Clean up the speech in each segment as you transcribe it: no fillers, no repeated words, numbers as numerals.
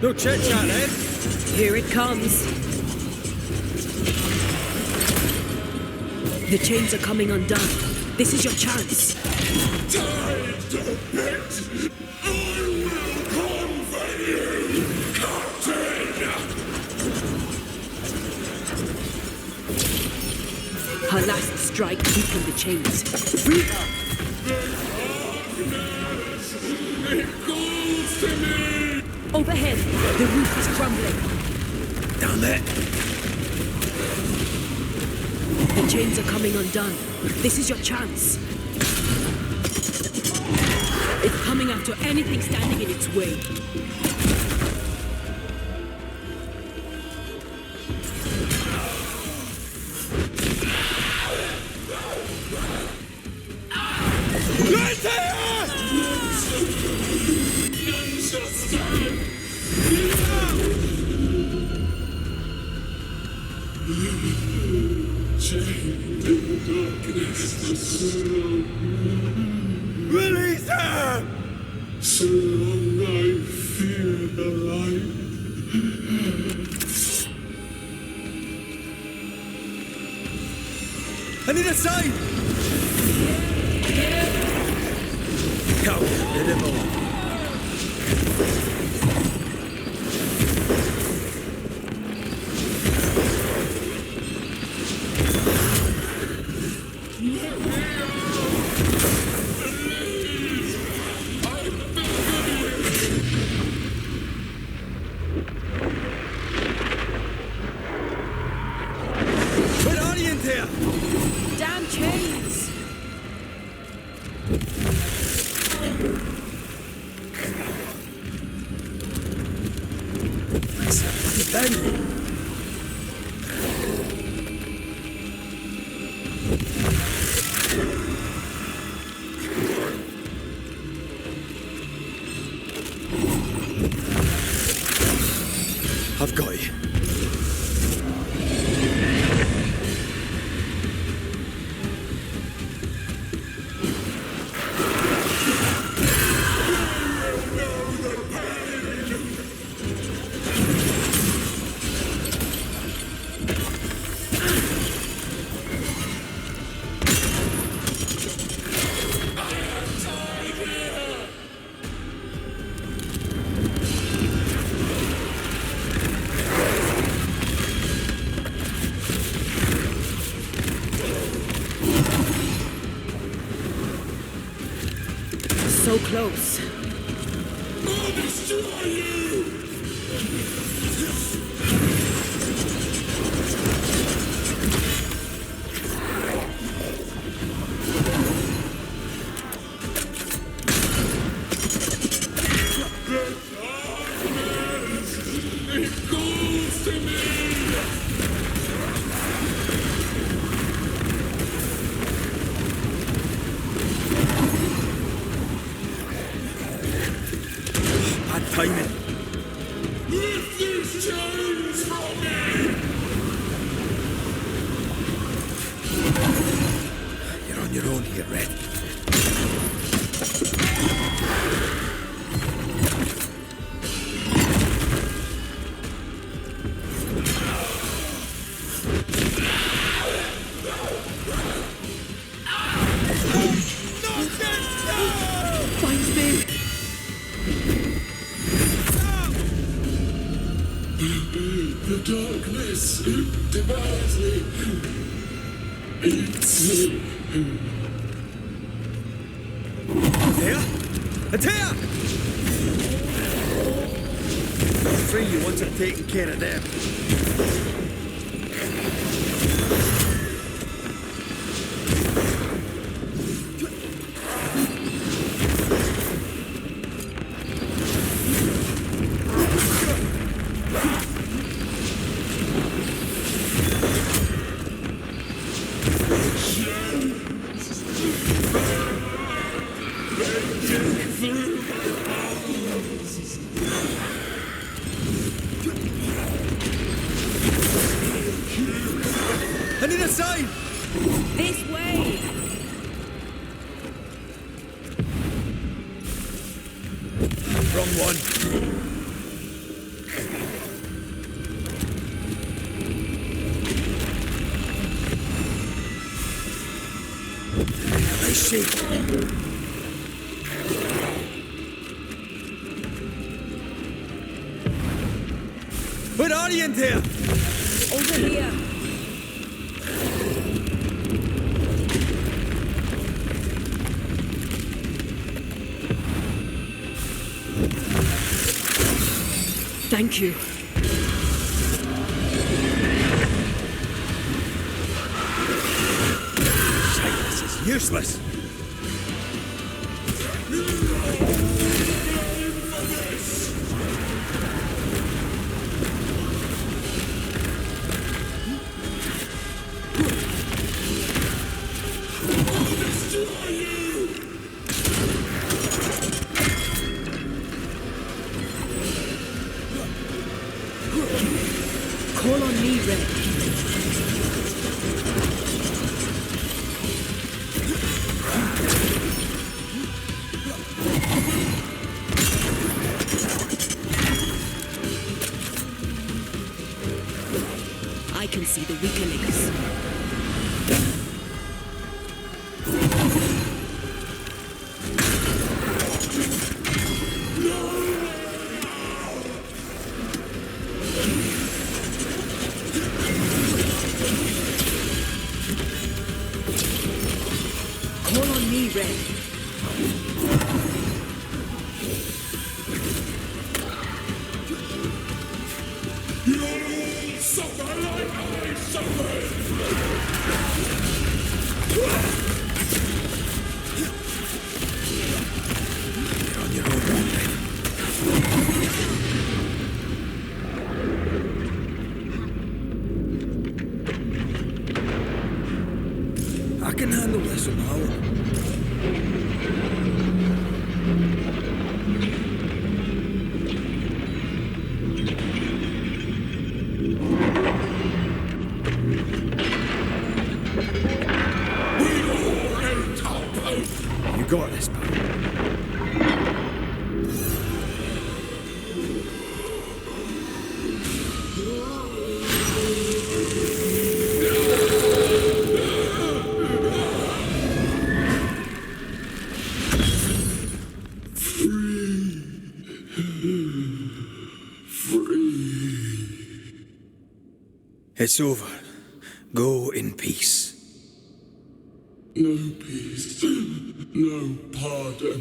No chit-chat, then. Here it comes. The chains are coming undone. This is your chance. Die to bit! I will convey you, Captain! Her last strike weakened the chains. Free her! It calls to me! Overhead, the roof is crumbling. Down there. The chains are coming undone. This is your chance. It's coming after anything standing in its way. Release her! So long I fear the light. I need a sign! Go, let him all. What are you in there? Damn chains! Then. I've got you. So close. I'll destroy you! It calls to me! Bad timing. Lift these chains from me! You're on your own here, Red. Find me! The darkness, it devours me. Eats me. Antea? Antea! Free you once I've taken care of them. I need a sign! This way! Wrong one. see. Where are you in there? Over here. Thank you. This is useless. Call on me, Red. I can see the weaker links. Call on me, Red. You'll suffer like I suffered! You're on your own, Red. I can handle this on my own. You got this, pal. It's over. Go in peace. No peace, no pardon,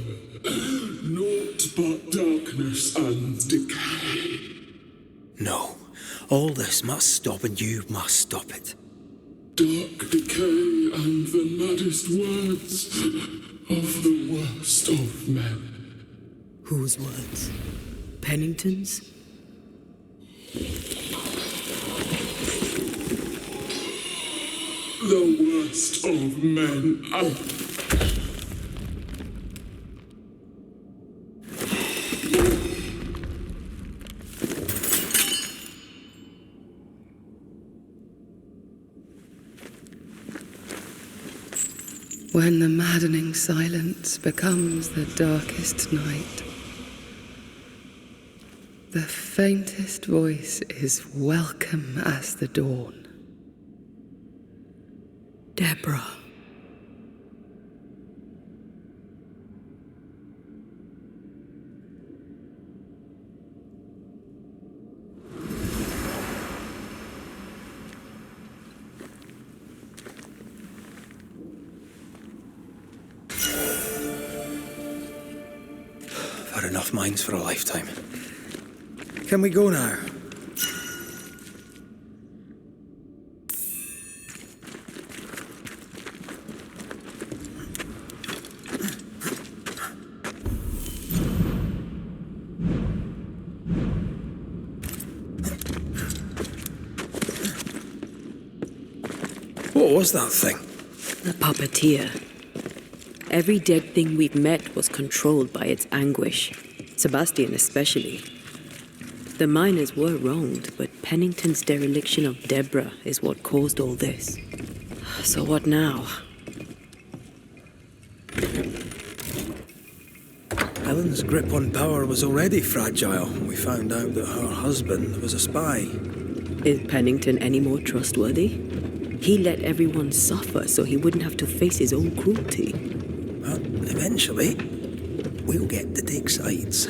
naught but darkness and decay. No. All this must stop and you must stop it. Dark decay and the maddest words of the worst of men. Whose words? Pennington's? The worst of men. When the maddening silence becomes the darkest night, the faintest voice is welcome as the dawn. Deborah. I've had enough minds for a lifetime. Can we go now? What was that thing? A puppeteer. Every dead thing we've met was controlled by its anguish. Sebastian especially. The miners were wronged, but Pennington's dereliction of Deborah is what caused all this. So what now? Helen's grip on power was already fragile. We found out that her husband was a spy. Is Pennington any more trustworthy? He let everyone suffer so he wouldn't have to face his own cruelty. Eventually, we'll get to take sides.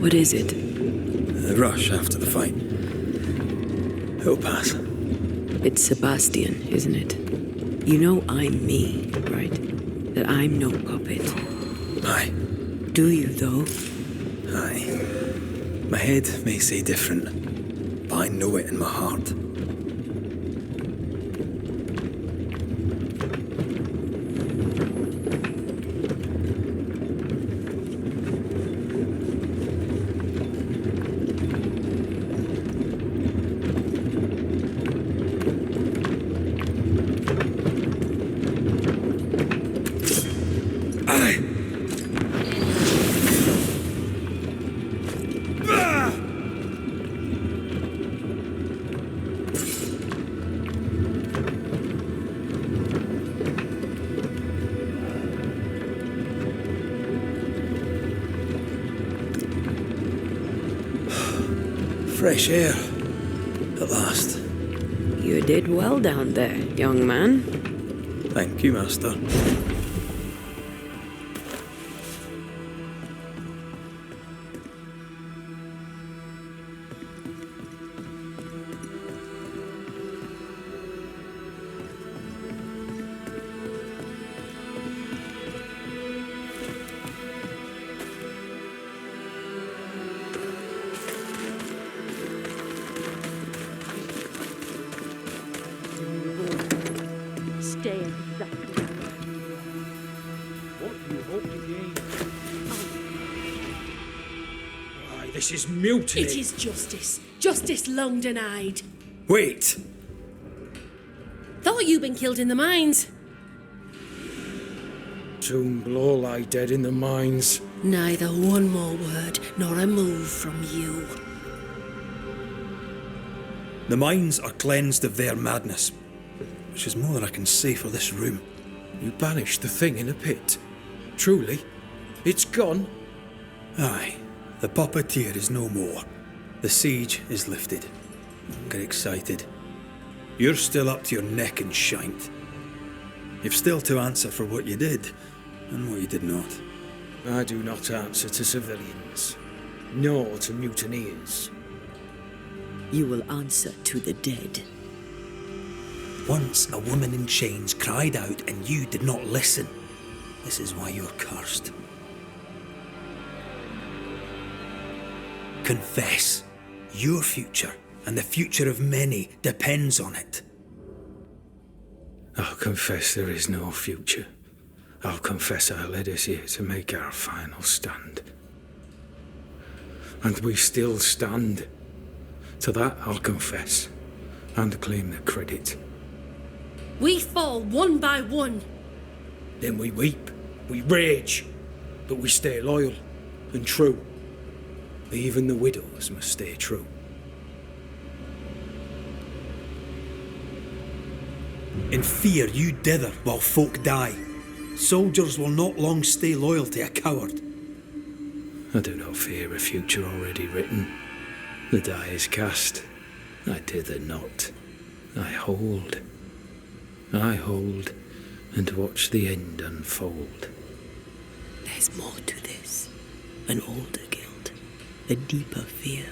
What is it? The rush after the fight. It'll pass. It's Sebastian, isn't it? You know I'm me, right? That I'm no puppet. Aye. Do you, though? Aye. My head may say different, but I know it in my heart. Fresh air, at last. You did well down there, young man. Thank you, Master. Stay exactly. What do you hope to gain? Why, this is mutiny. It is justice. Justice long denied. Wait! Thought you'd been killed in the mines. Soon blow lie dead in the mines. Neither one more word nor a move from you. The mines are cleansed of their madness, which is more than I can say for this room. You banished the thing in a pit. Truly, it's gone. Aye, the puppeteer is no more. The siege is lifted. Get excited. You're still up to your neck in shite. You've still to answer for what you did and what you did not. I do not answer to civilians, nor to mutineers. You will answer to the dead. Once a woman in chains cried out and you did not listen. This is why you're cursed. Confess. Your future and the future of many depends on it. I'll confess there is no future. I'll confess I led us here to make our final stand. And we still stand. To that I'll confess, and claim the credit. We fall one by one. Then we weep, we rage, but we stay loyal and true. Even the widows must stay true. In fear you dither while folk die. Soldiers will not long stay loyal to a coward. I do not fear a future already written. The die is cast. I dither not. I hold. I hold and watch the end unfold. There's more to this. An older guilt. A deeper fear.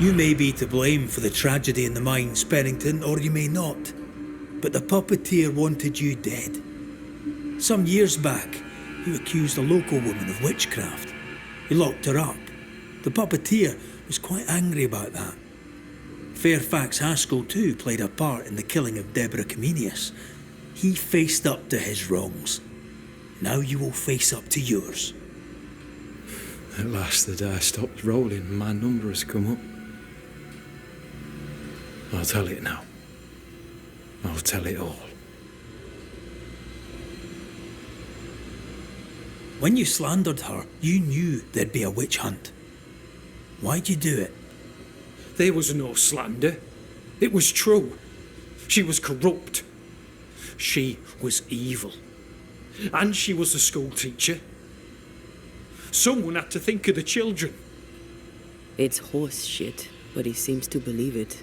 You may be to blame for the tragedy in the mines, Pennington, or you may not. But the puppeteer wanted you dead. Some years back, you accused a local woman of witchcraft. You locked her up. The puppeteer was quite angry about that. Fairfax Haskell too played a part in the killing of Deborah Comenius. He faced up to his wrongs. Now you will face up to yours. At last the die stopped rolling and my number has come up. I'll tell it now. I'll tell it all. When you slandered her, you knew there'd be a witch hunt. Why'd you do it? There was no slander. It was true. She was corrupt. She was evil. And she was a school teacher. Someone had to think of the children. It's horse shit, but he seems to believe it.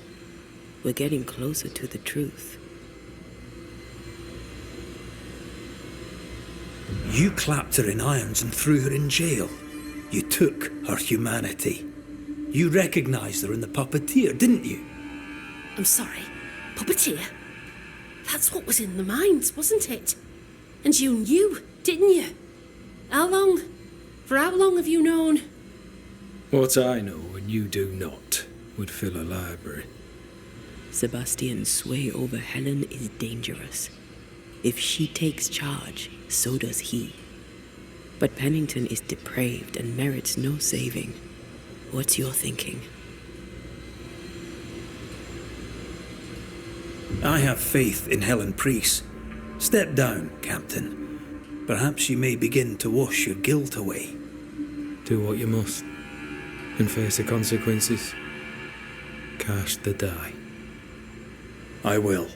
We're getting closer to the truth. You clapped her in irons and threw her in jail. You took her humanity. You recognised her in the puppeteer, didn't you? I'm sorry. Puppeteer? That's what was in the mines, wasn't it? And you knew, didn't you? How long? For how long have you known? What I know and you do not would fill a library. Sebastian's sway over Helen is dangerous. If she takes charge, so does he. But Pennington is depraved and merits no saving. What's your thinking? I have faith in Helen Priest. Step down, Captain. Perhaps you may begin to wash your guilt away. Do what you must. And face the consequences. Cast the die. I will.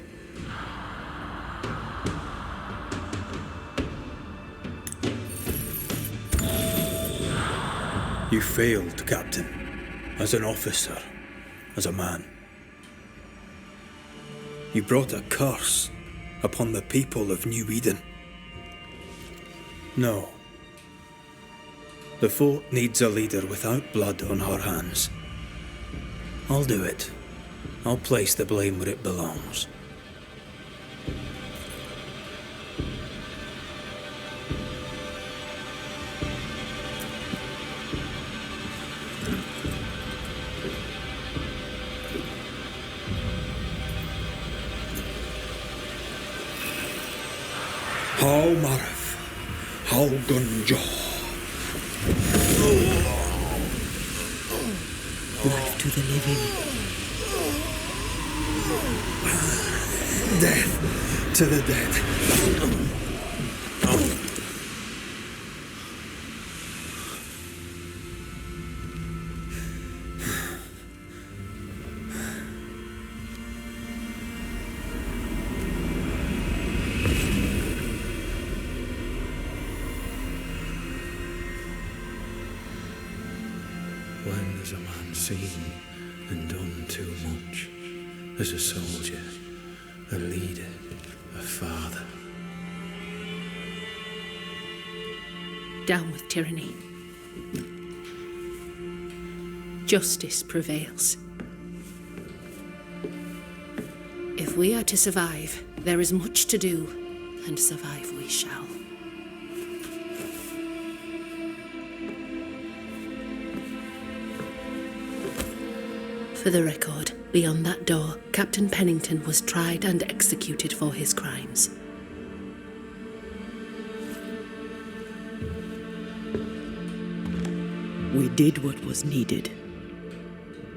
You failed, Captain. As an officer. As a man. You brought a curse upon the people of New Eden. No. The fort needs a leader without blood on her hands. I'll do it. I'll place the blame where it belongs. How Marif, how Gunjo. Life to the living. Death to the dead. When has a man seen and done too much? As a soldier, a leader, a father. Down with tyranny. Justice prevails. If we are to survive, there is much to do, and survive we shall. For the record, beyond that door, Captain Pennington was tried and executed for his crimes. We did what was needed.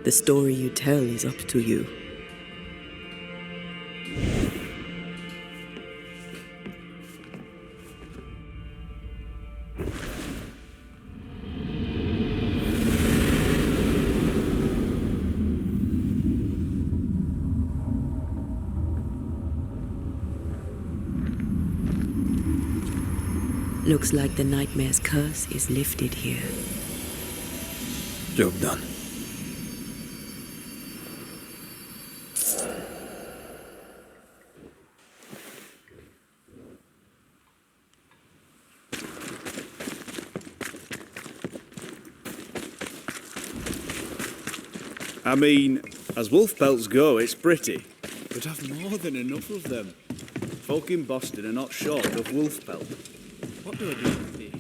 The story you tell is up to you. Looks like the nightmare's curse is lifted here. Job done. I mean, as wolf pelts go, it's pretty. But I've more than enough of them. Folk in Boston are not short of wolf pelt. What do I do with these?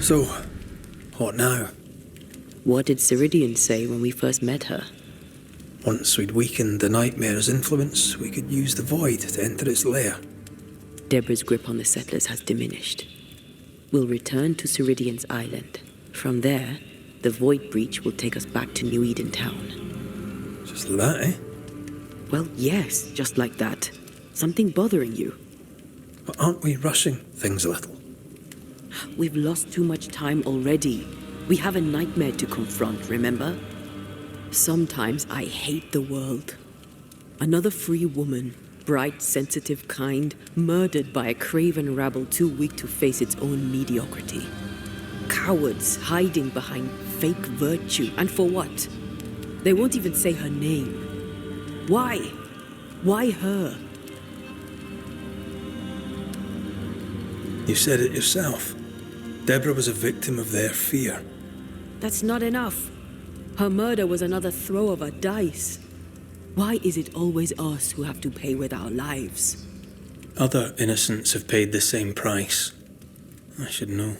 So, what now? What did Ceridian say when we first met her? Once we'd weakened the nightmare's influence, we could use the void to enter its lair. Deborah's grip on the settlers has diminished. We'll return to Ceridian's island. From there, the void breach will take us back to New Eden town. Just like that, eh? Well, yes, just like that. Something bothering you. But aren't we rushing things a little? We've lost too much time already. We have a nightmare to confront, remember? Sometimes I hate the world. Another free woman, bright, sensitive, kind, murdered by a craven rabble too weak to face its own mediocrity. Cowards hiding behind fake virtue. And for what? They won't even say her name. Why? Why her? You said it yourself. Deborah was a victim of their fear. That's not enough. Her murder was another throw of a dice. Why is it always us who have to pay with our lives? Other innocents have paid the same price. I should know.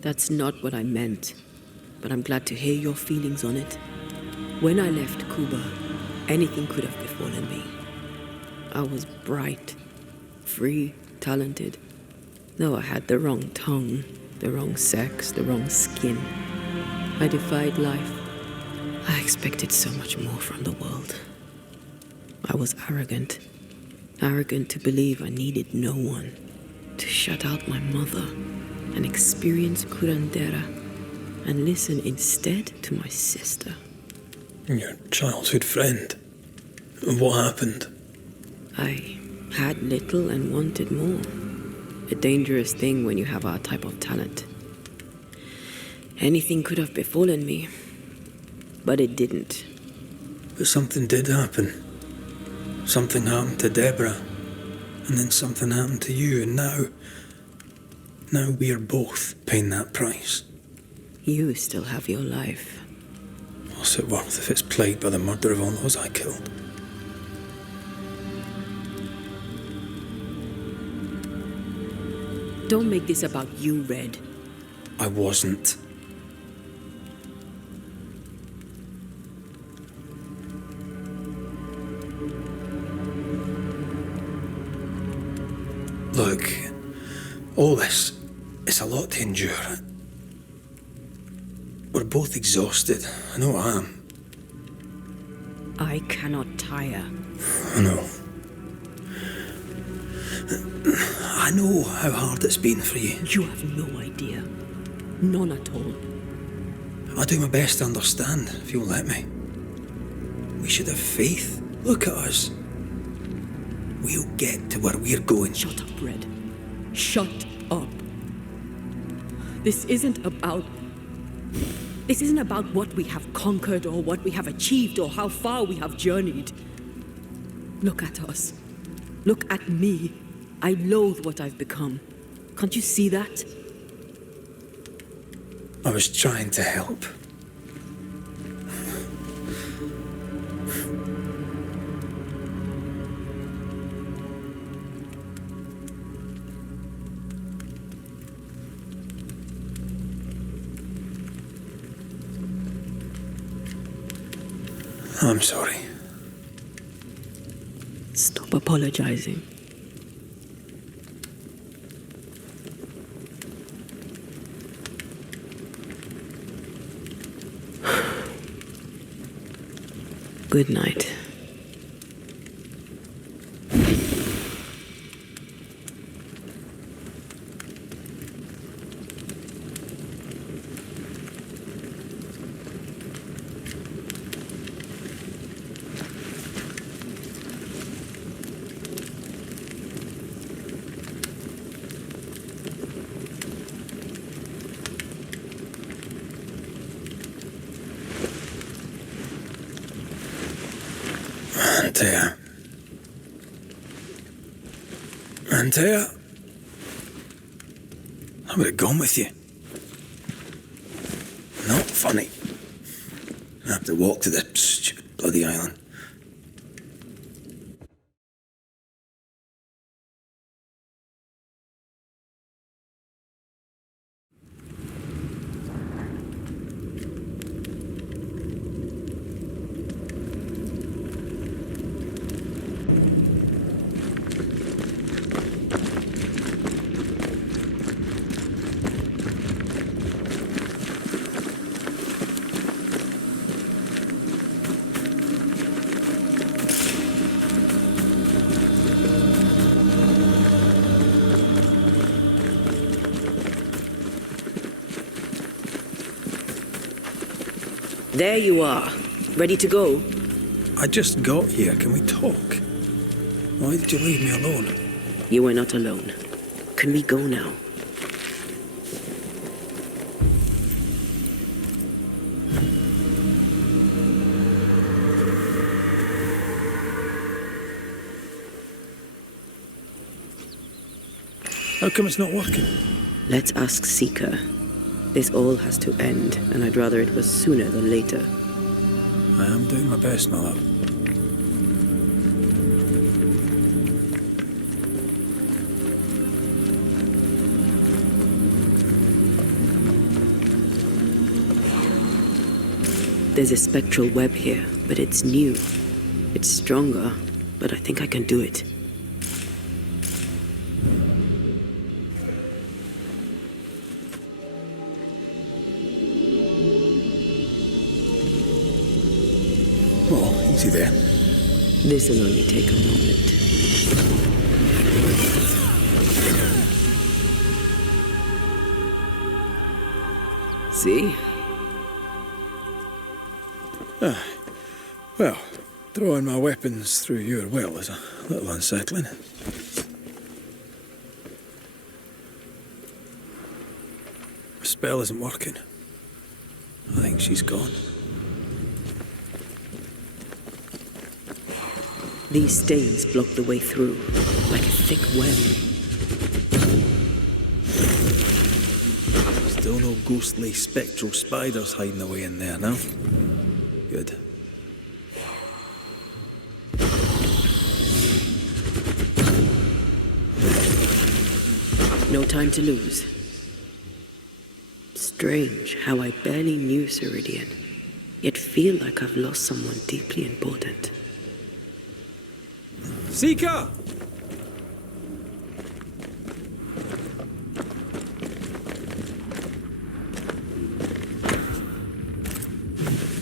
That's not what I meant, but I'm glad to hear your feelings on it. When I left Cuba, anything could have befallen me. I was bright, free, talented, though I had the wrong tongue, the wrong sex, the wrong skin. I defied life. I expected so much more from the world. I was arrogant to believe I needed no one, to shut out my mother and experience curandera, and listen instead to my sister. Your childhood friend. What happened? I had little and wanted more. A dangerous thing when you have our type of talent. Anything could have befallen me, but it didn't. But something did happen. Something happened to Deborah, and then something happened to you, and now we're both paying that price. You still have your life. What's it worth if it's plagued by the murder of all those I killed? Don't make this about you, Red. I wasn't. Look, all this, it's a lot to endure. We're both exhausted. I know I am. I cannot tire. I know. I know how hard it's been for you. You have no idea. None at all. I'll do my best to understand, if you'll let me. We should have faith. Look at us. We'll get to where we're going. Shut up, Red. Shut up. This isn't about what we have conquered or what we have achieved or how far we have journeyed. Look at us. Look at me. I loathe what I've become. Can't you see that? I was trying to help. I'm sorry. Stop apologizing. Good night. Antea. Antea? I would have gone with you. Not funny. I have to walk to the stupid bloody island. There you are. Ready to go? I just got here. Can we talk? Why did you leave me alone? You are not alone. Can we go now? How come it's not working? Let's ask Seeker. This all has to end, and I'd rather it was sooner than later. I am doing my best, my love. There's a spectral web here, but it's new. It's stronger, but I think I can do it. Oh, easy there. This'll only take a moment. See? Well, throwing my weapons through your will is a little unsettling. The spell isn't working. I think she's gone. These stains block the way through, like a thick web. Still no ghostly spectral spiders hiding away in there, no? Good. No time to lose. Strange how I barely knew Ceridian, yet feel like I've lost someone deeply important. Seeker!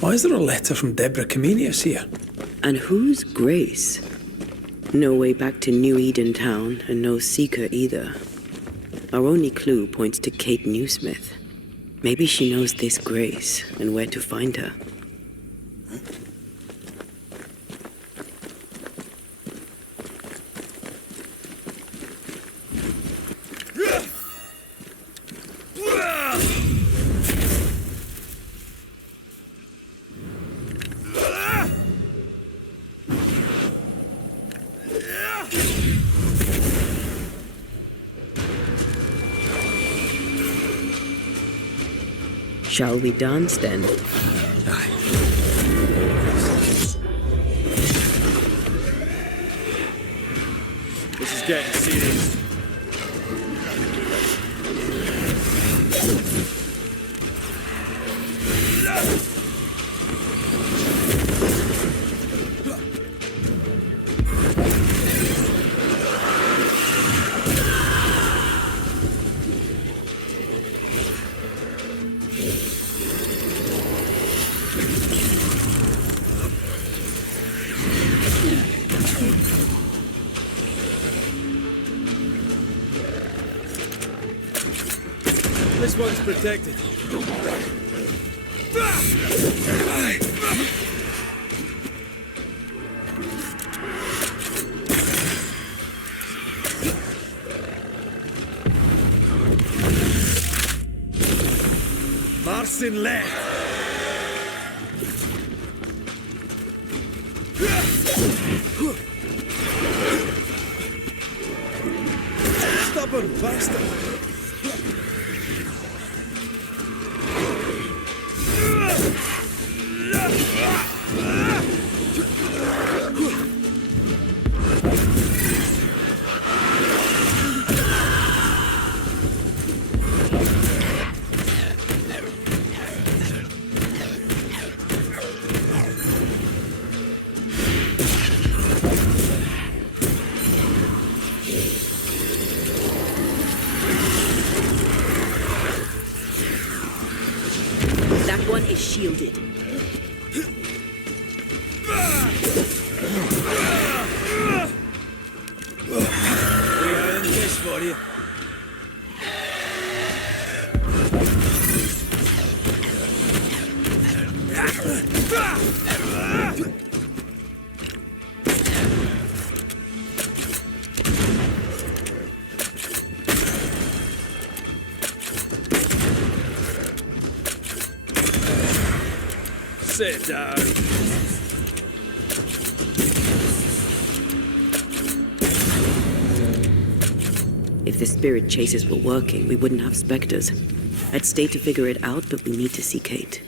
Why is there a letter from Deborah Comenius here? And who's Grace? No way back to New Eden Town, and no Seeker either. Our only clue points to Kate Newsmith. Maybe she knows this Grace and where to find her. Shall we dance then? Aye. This is getting serious. This one's protected. Marcin left. Stubborn bastard. Sit down. If the spirit chases were working, we wouldn't have specters. I'd stay to figure it out, but we need to see Kate.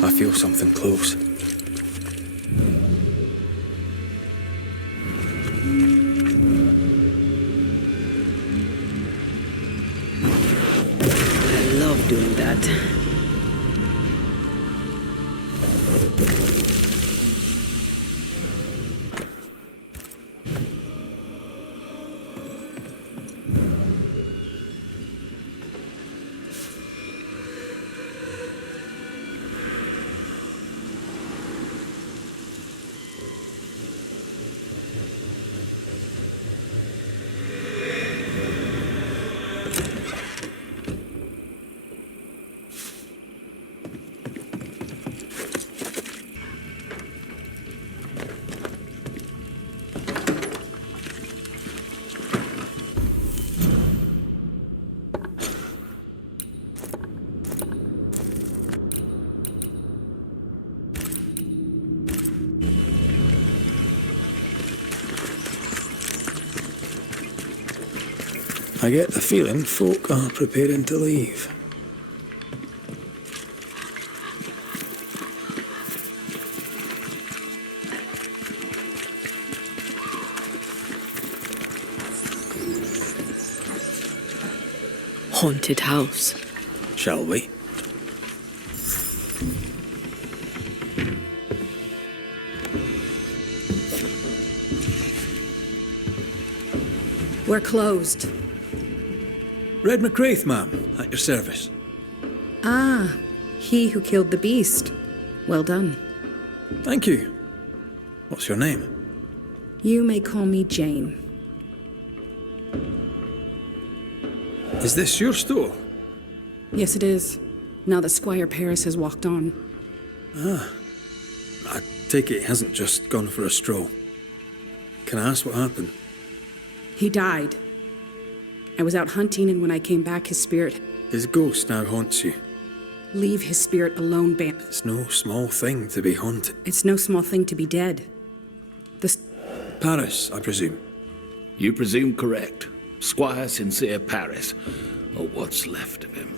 I feel something close. I love doing that. I get the feeling folk are preparing to leave. Haunted house. shall we? We're closed. Red McCraith, ma'am, at your service. Ah, he who killed the beast. Well done. Thank you. What's your name? You may call me Jane. Is this your store? Yes, it is. Now that Squire Paris has walked on. I take it he hasn't just gone for a stroll. Can I ask what happened? He died. I was out hunting, and when I came back, his spirit... His ghost now haunts you. Leave his spirit alone, Ben. It's no small thing to be haunted. It's no small thing to be dead. Paris, I presume. You presume correct. Squire Sincere Paris, or what's left of him.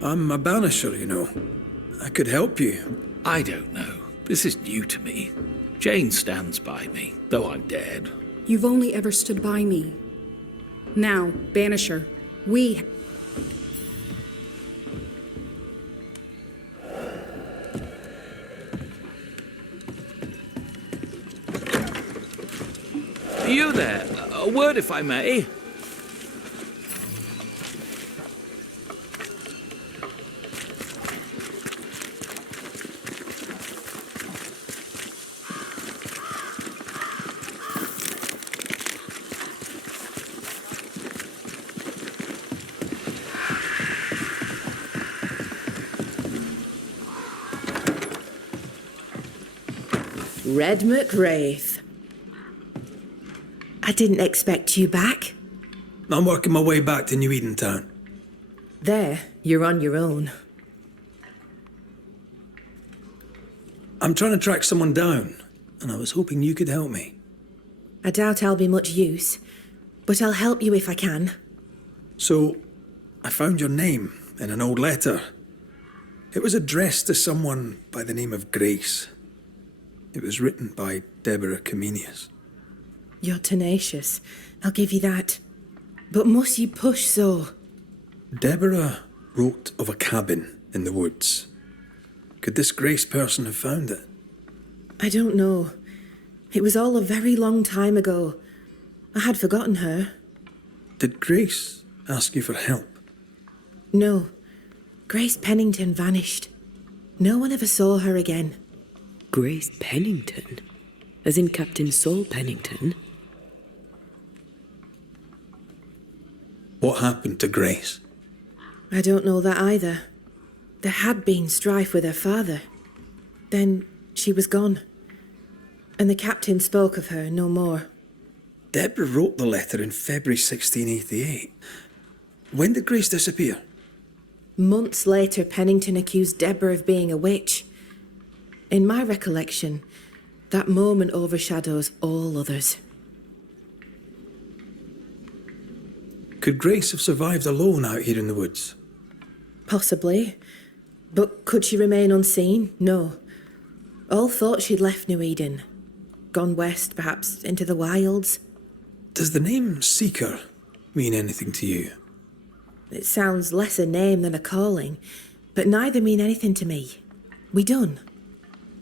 I'm a banisher, you know. I could help you. I don't know. This is new to me. Jane stands by me, though I'm dead. You've only ever stood by me. Now, Banisher, we... You there? A word, if I may. Red McWraith. I didn't expect you back. I'm working my way back to New Eden Town. There, you're on your own. I'm trying to track someone down, and I was hoping you could help me. I doubt I'll be much use, but I'll help you if I can. So, I found your name in an old letter. It was addressed to someone by the name of Grace. It was written by Deborah Comenius. You're tenacious, I'll give you that. But must you push so? Deborah wrote of a cabin in the woods. Could this Grace person have found it? I don't know. It was all a very long time ago. I had forgotten her. Did Grace ask you for help? No. Grace Pennington vanished. No one ever saw her again. Grace Pennington? As in Captain Saul Pennington? What happened to Grace? I don't know that either. There had been strife with her father. Then she was gone. And the captain spoke of her no more. Deborah wrote the letter in February 1688. When did Grace disappear? Months later, Pennington accused Deborah of being a witch. In my recollection, that moment overshadows all others. Could Grace have survived alone out here in the woods? Possibly. But could she remain unseen? No. All thought she'd left New Eden. Gone west, perhaps into the wilds. Does the name Seeker mean anything to you? It sounds less a name than a calling, but neither mean anything to me. We done.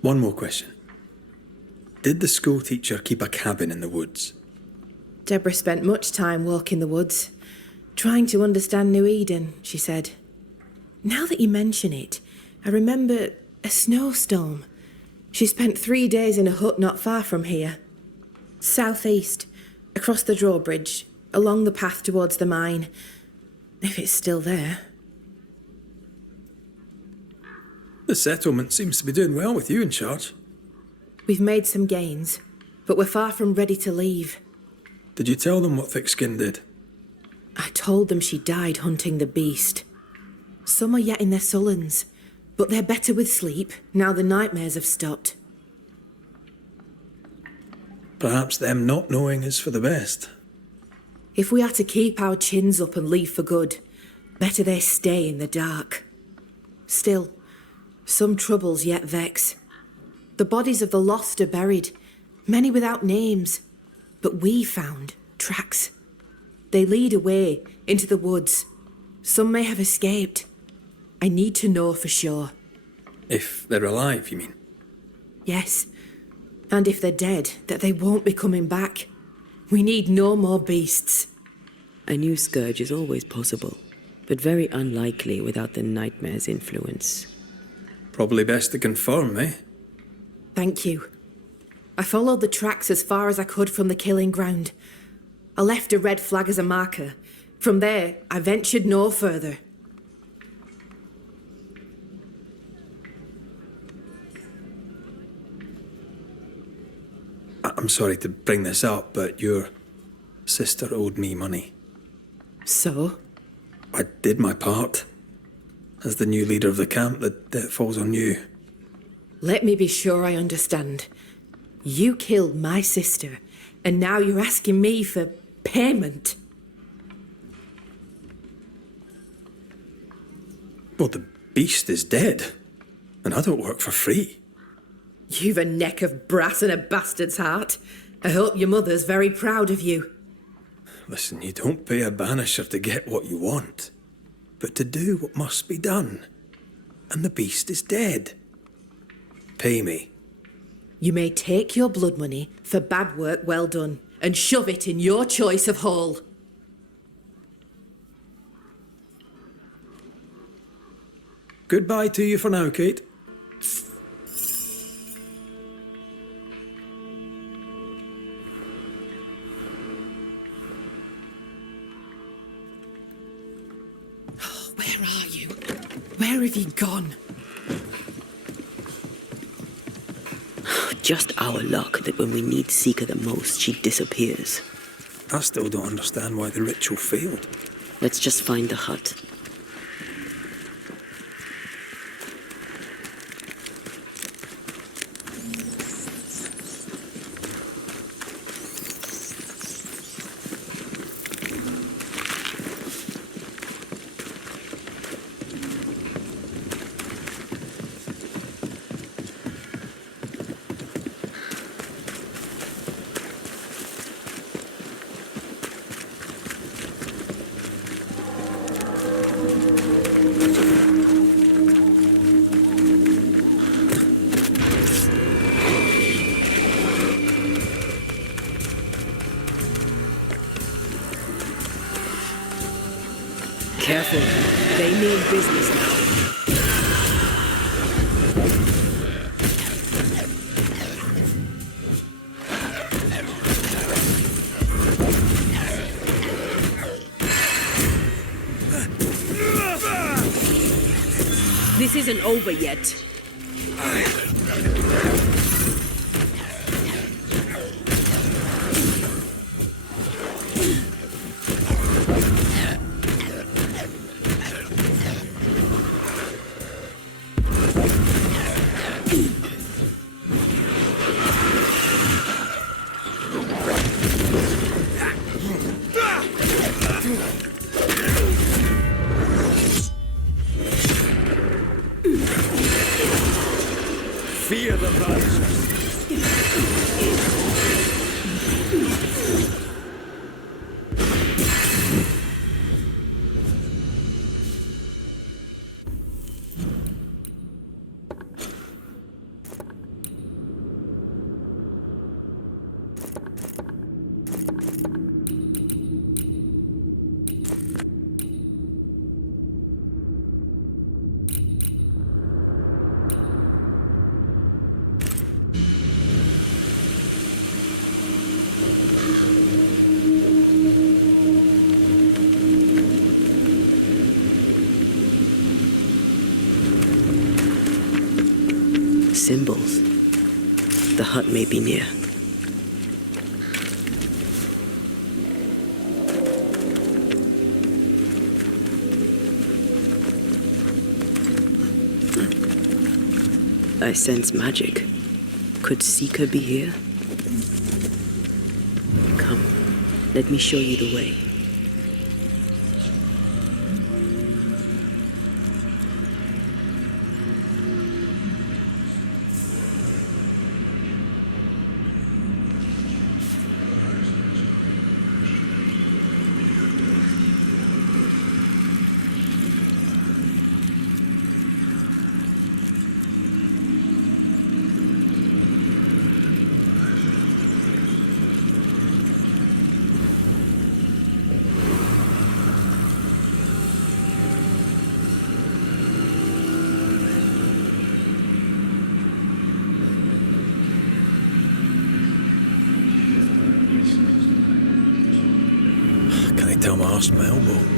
One more question. Did the school teacher keep a cabin in the woods? Deborah spent much time walking the woods, trying to understand New Eden, she said. Now that you mention it, I remember a snowstorm. She spent 3 days in a hut not far from here. Southeast, across the drawbridge, along the path towards the mine. If it's still there. The settlement seems to be doing well with you in charge. We've made some gains, but we're far from ready to leave. Did you tell them what Thickskin did? I told them she died hunting the beast. Some are yet in their sullens, but they're better with sleep now the nightmares have stopped. Perhaps them not knowing is for the best. If we are to keep our chins up and leave for good, better they stay in the dark. Still, some troubles yet vex. The bodies of the lost are buried, many without names, but we found tracks. They lead away into the woods. Some may have escaped, I need to know for sure. If they're alive, you mean? Yes. And if they're dead, that they won't be coming back. We need no more beasts. A new scourge is always possible, but very unlikely without the nightmare's influence. Probably best to confirm, eh? Thank you. I followed the tracks as far as I could from the killing ground. I left a red flag as a marker. From there, I ventured no further. I'm sorry to bring this up, but your sister owed me money. So? I did my part. As the new leader of the camp, the debt falls on you. Let me be sure I understand. You killed my sister, and now you're asking me for payment. Well, the beast is dead, and I don't work for free. You've a neck of brass and a bastard's heart. I hope your mother's very proud of you. Listen, you don't pay a banisher to get what you want, but to do what must be done. And the beast is dead. Pay me. You may take your blood money for bad work well done, and shove it in your choice of hole. Goodbye to you for now, Kate. Where are you? Where have you gone? Just our luck that when we need Seeker the most, she disappears. I still don't understand why the ritual failed. Let's just find the hut. Careful. They mean business now. This isn't over yet. Fear the Banishers. Symbols. The hut may be near. I sense magic. Could Seeker be here? Come, let me show you the way. time I asked my elbow.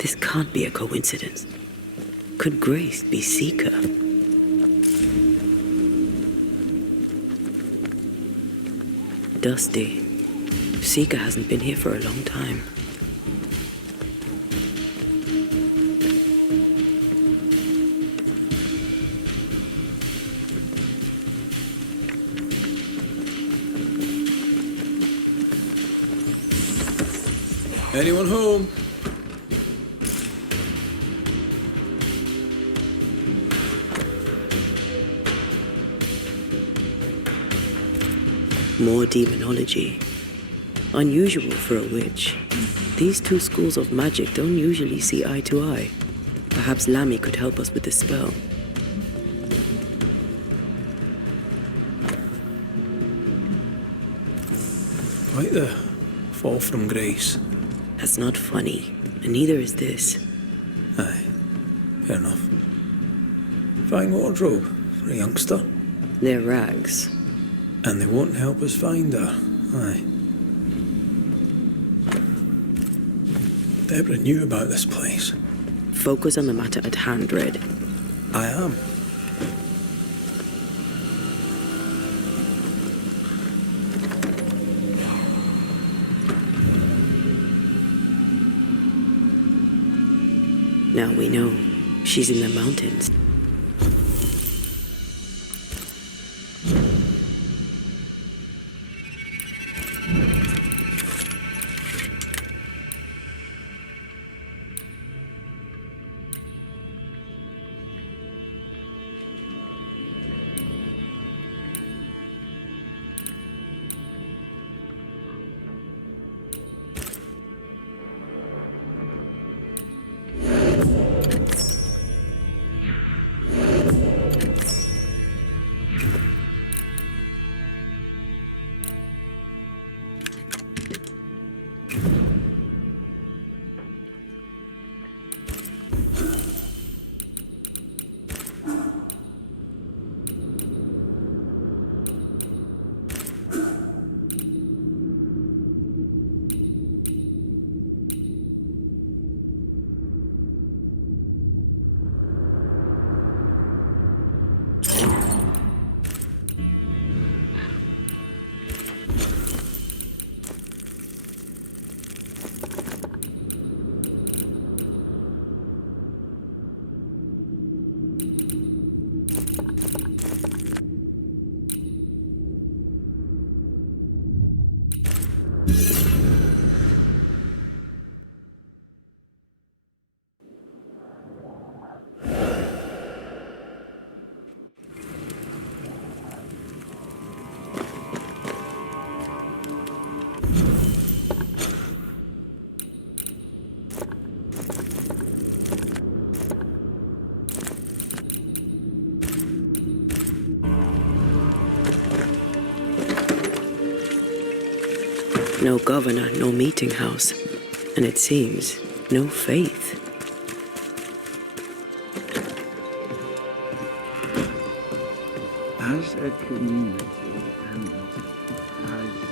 This can't be a coincidence. Could Grace be Seeker? Dusty. Seeker hasn't been here for a long time. Anyone home? More demonology. Unusual for a witch. These two schools of magic don't usually see eye to eye. Perhaps Lammy could help us with the spell. Quite the fall from grace. That's not funny, and neither is this. Aye, fair enough. Fine wardrobe for a youngster. They're rags. And they won't help us find her. Aye. Deborah knew about this place. Focus on the matter at hand, Red. I am. Now we know. She's in the mountains. No governor, no meeting house. And it seems, no faith. As a community and as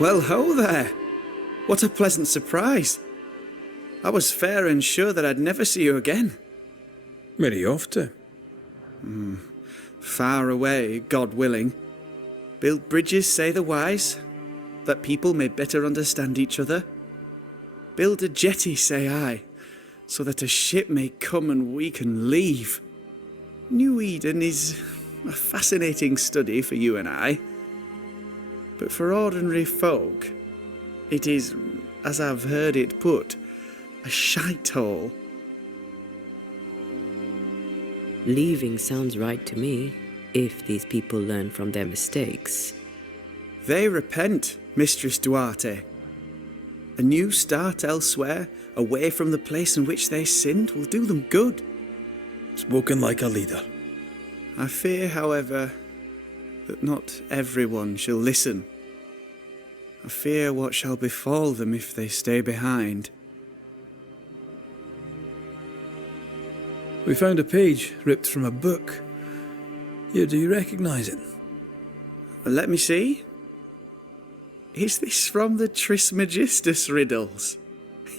Well, ho there! What a pleasant surprise. I was fair and sure that I'd never see you again. Where are you off to? Far away, God willing. Build bridges, say the wise, that people may better understand each other. Build a jetty, say I, so that a ship may come and we can leave. New Eden is a fascinating study for you and I. But for ordinary folk, it is, as I've heard it put, a shite hole. Leaving sounds right to me, if these people learn from their mistakes. They repent, Mistress Duarte. A new start elsewhere, away from the place in which they sinned, will do them good. Spoken like a leader. I fear, however, that not everyone shall listen. I fear what shall befall them if they stay behind. We found a page ripped from a book. Here, do you recognise it? Let me see. Is this from the Trismegistus riddles?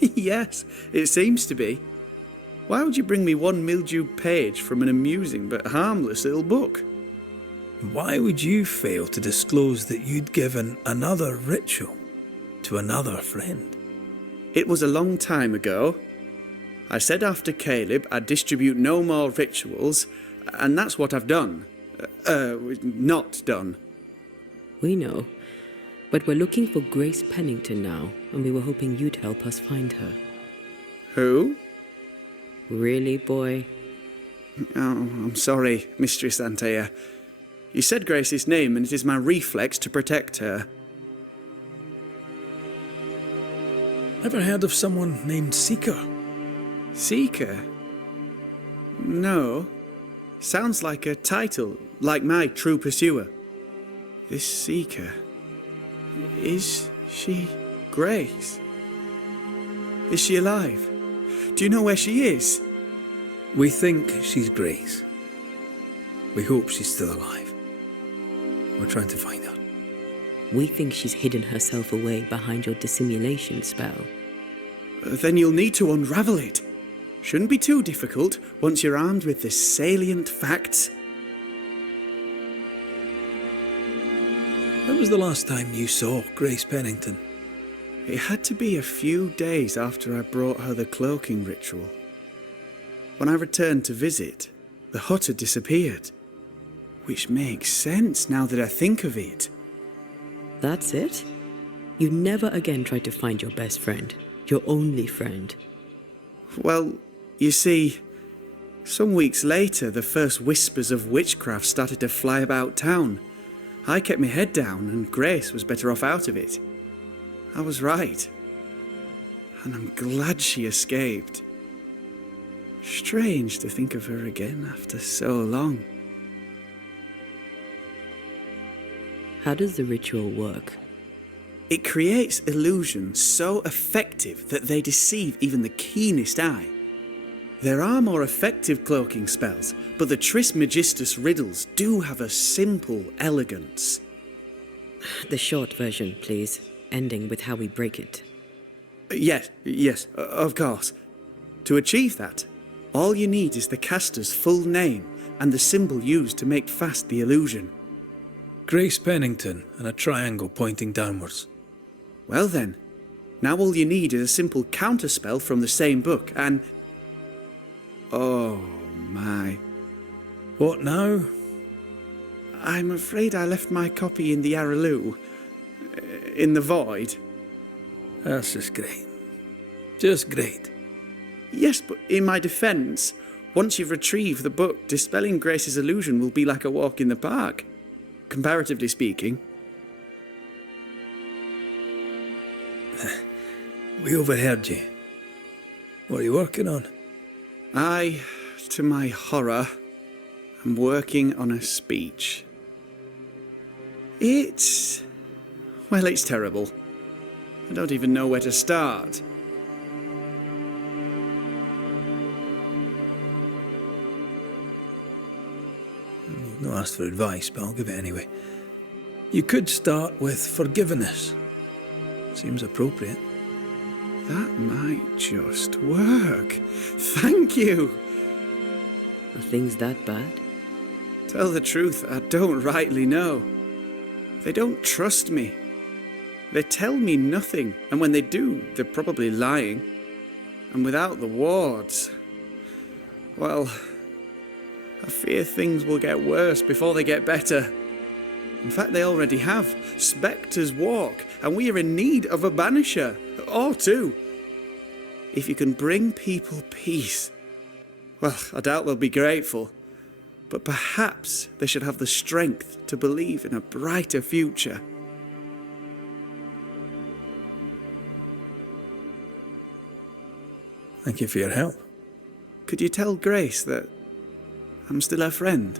Yes, it seems to be. Why would you bring me one mildewed page from an amusing but harmless little book? Why would you fail to disclose that you'd given another ritual to another friend? It was a long time ago. I said after Caleb I'd distribute no more rituals, and that's what I've done. Not done. We know. But we're looking for Grace Pennington now, and we were hoping you'd help us find her. Who? Really, boy? Oh, I'm sorry, Mistress Antea. You said Grace's name, and it is my reflex to protect her. Ever heard of someone named Seeker? Seeker? No. Sounds like a title, like my true pursuer. This Seeker... Is she Grace? Is she alive? Do you know where she is? We think she's Grace. We hope she's still alive. We're trying to find her. We think she's hidden herself away behind your dissimulation spell. Then you'll need to unravel it. Shouldn't be too difficult once you're armed with the salient facts. When was the last time you saw Grace Pennington? It had to be a few days after I brought her the cloaking ritual. When I returned to visit, the hut had disappeared. Which makes sense now that I think of it. That's it? You never again tried to find your best friend, your only friend. Well, you see, some weeks later the first whispers of witchcraft started to fly about town. I kept my head down and Grace was better off out of it. I was right. And I'm glad she escaped. Strange to think of her again after so long. How does the ritual work? It creates illusions so effective that they deceive even the keenest eye. There are more effective cloaking spells, but the Trismegistus riddles do have a simple elegance. The short version, please, ending with how we break it. Yes, of course. To achieve that, all you need is the caster's full name and the symbol used to make fast the illusion. Grace Pennington and a triangle pointing downwards. Well then, now all you need is a simple counterspell from the same book and... Oh my. What now? I'm afraid I left my copy in the Araloo. In the void. That's just great. Just great. Yes, but in my defence, once you've retrieved the book, dispelling Grace's illusion will be like a walk in the park. Comparatively speaking. We overheard you. What are you working on? I, to my horror, am working on a speech. It's terrible. I don't even know where to start. You've not asked for advice, but I'll give it anyway. You could start with forgiveness. Seems appropriate. That might just work. Thank you. Are things that bad? Tell the truth, I don't rightly know. They don't trust me. They tell me nothing, and when they do, they're probably lying. And without the wards, well, I fear things will get worse before they get better. In fact, they already have. Spectres walk, and we are in need of a banisher, or two. If you can bring people peace, well, I doubt they'll be grateful, but perhaps they should have the strength to believe in a brighter future. Thank you for your help. Could you tell Grace that I'm still her friend?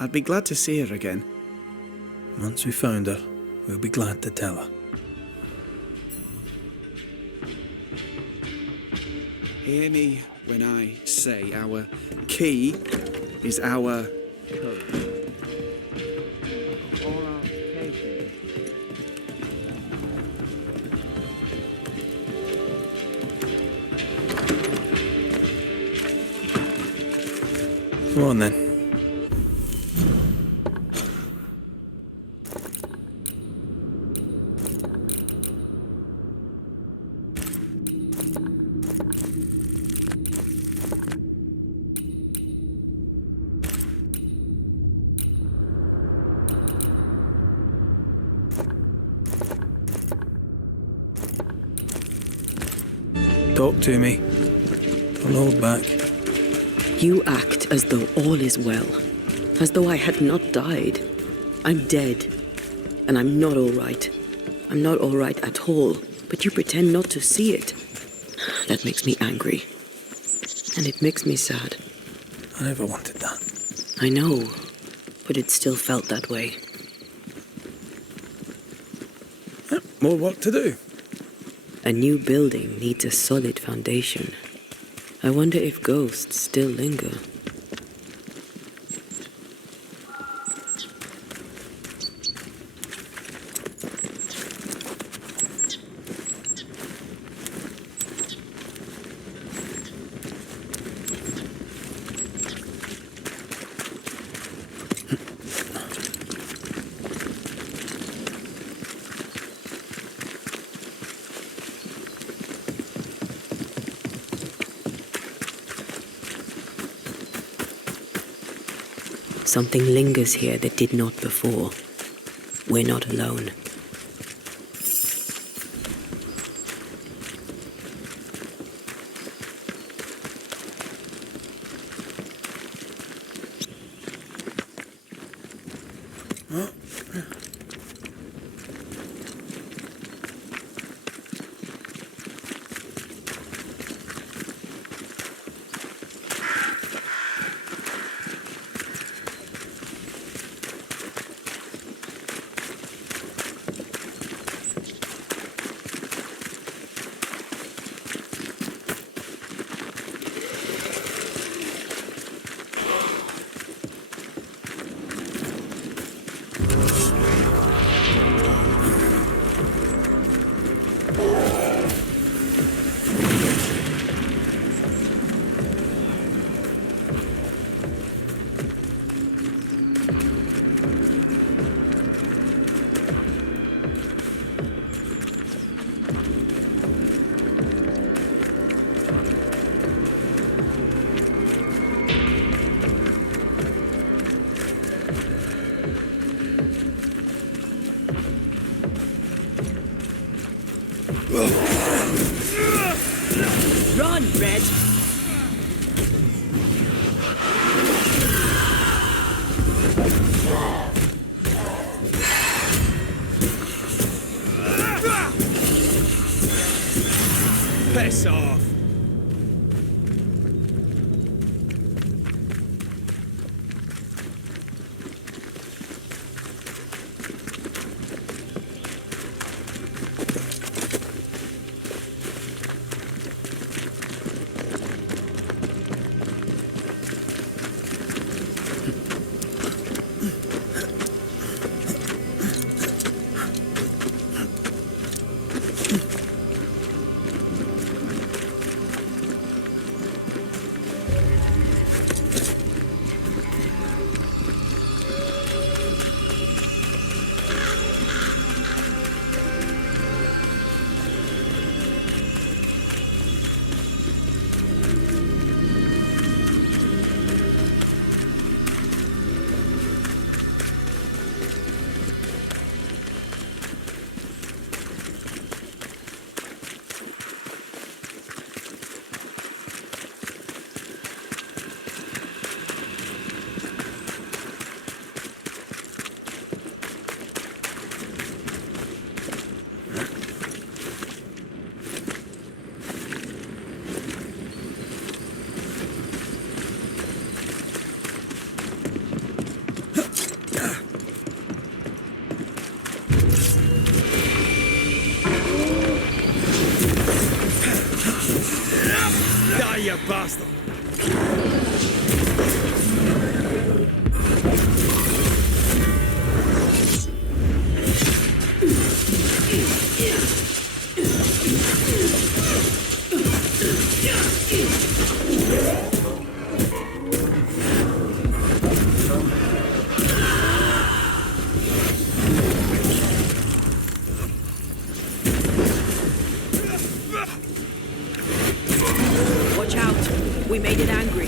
I'd be glad to see her again. Once we found her, we'll be glad to tell her. Hear me when I say our key is our code. Come on then. Talk to me. Don't hold back. You act as though all is well, as though I had not died. I'm dead, and I'm not all right. I'm not all right at all, but you pretend not to see it. That makes me angry, and it makes me sad. I never wanted that. I know, but it still felt that way. More work to do. A new building needs a solid foundation. I wonder if ghosts still linger. Something lingers here that did not before. We're not alone. Run, Red! Piss off! Die, you bastard! Watch out. We made it angry.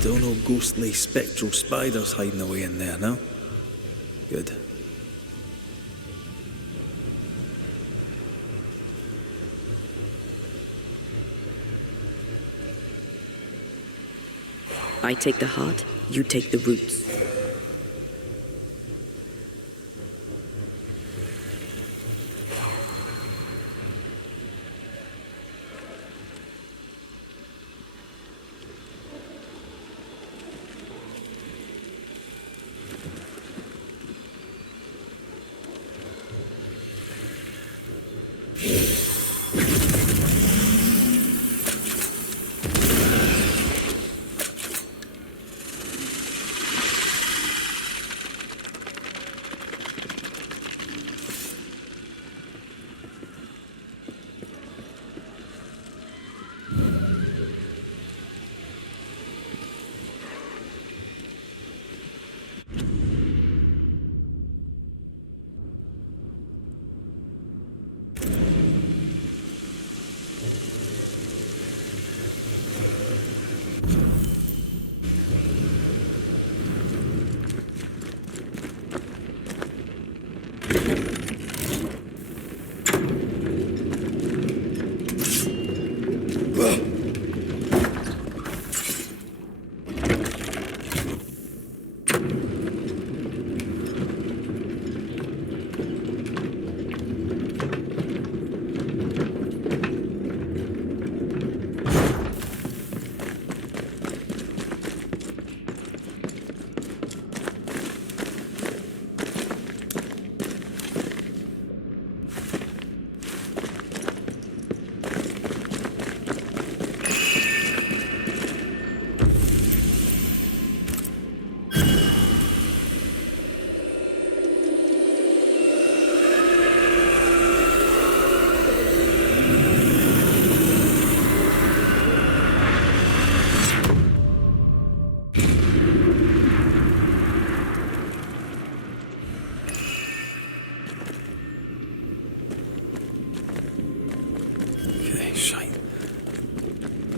Still no ghostly spectral spiders hiding away in there, no? Good. I take the heart, you take the roots.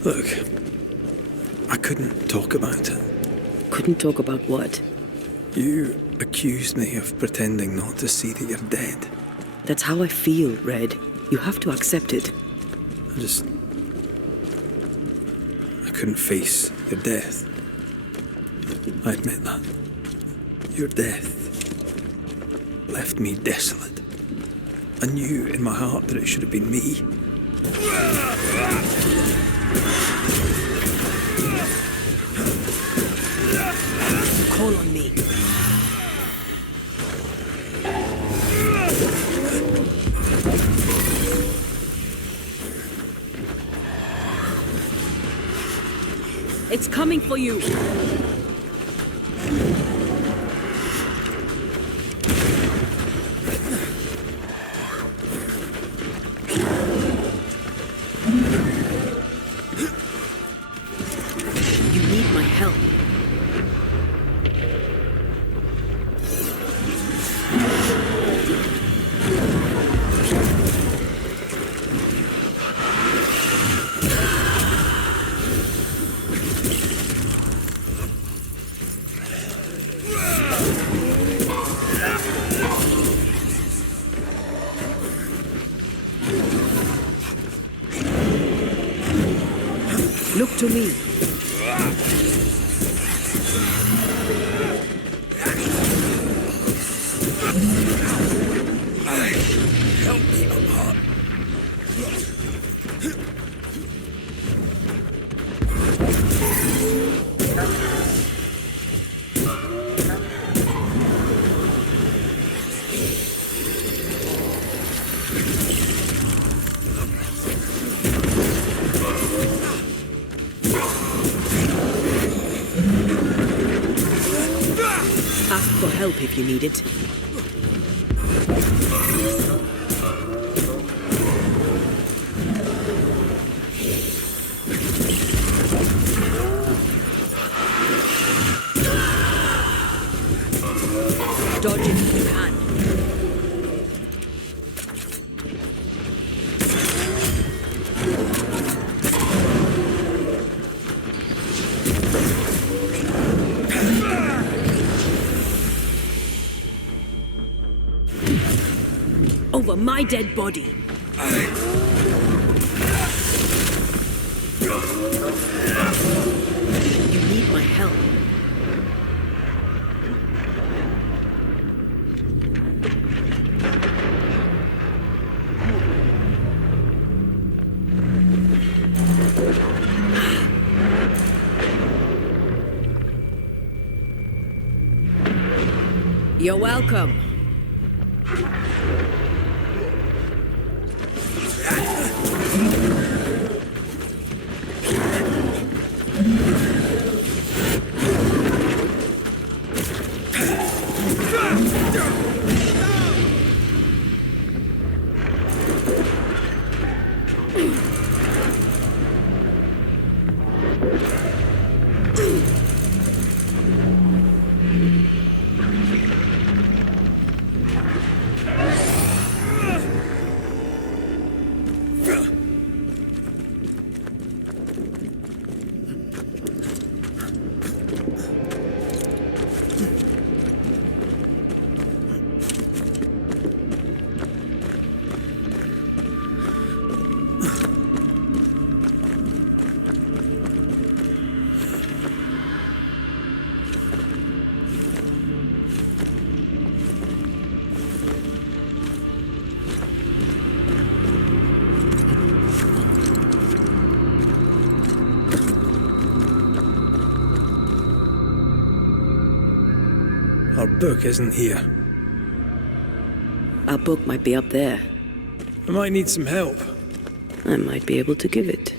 Look, I couldn't talk about it. Couldn't talk about what? You accused me of pretending not to see that you're dead. That's how I feel, Red. You have to accept it. I couldn't face your death. I admit that. Your death left me desolate. I knew in my heart that it should have been me. Call on me. It's coming for you. You need my help. Look to me. Help me, Amar. Ask for help if you need it. Dodge it if you can. Over my dead body. You need my help. You're welcome. Our book isn't here. Our book might be up there. I might need some help. I might be able to give it.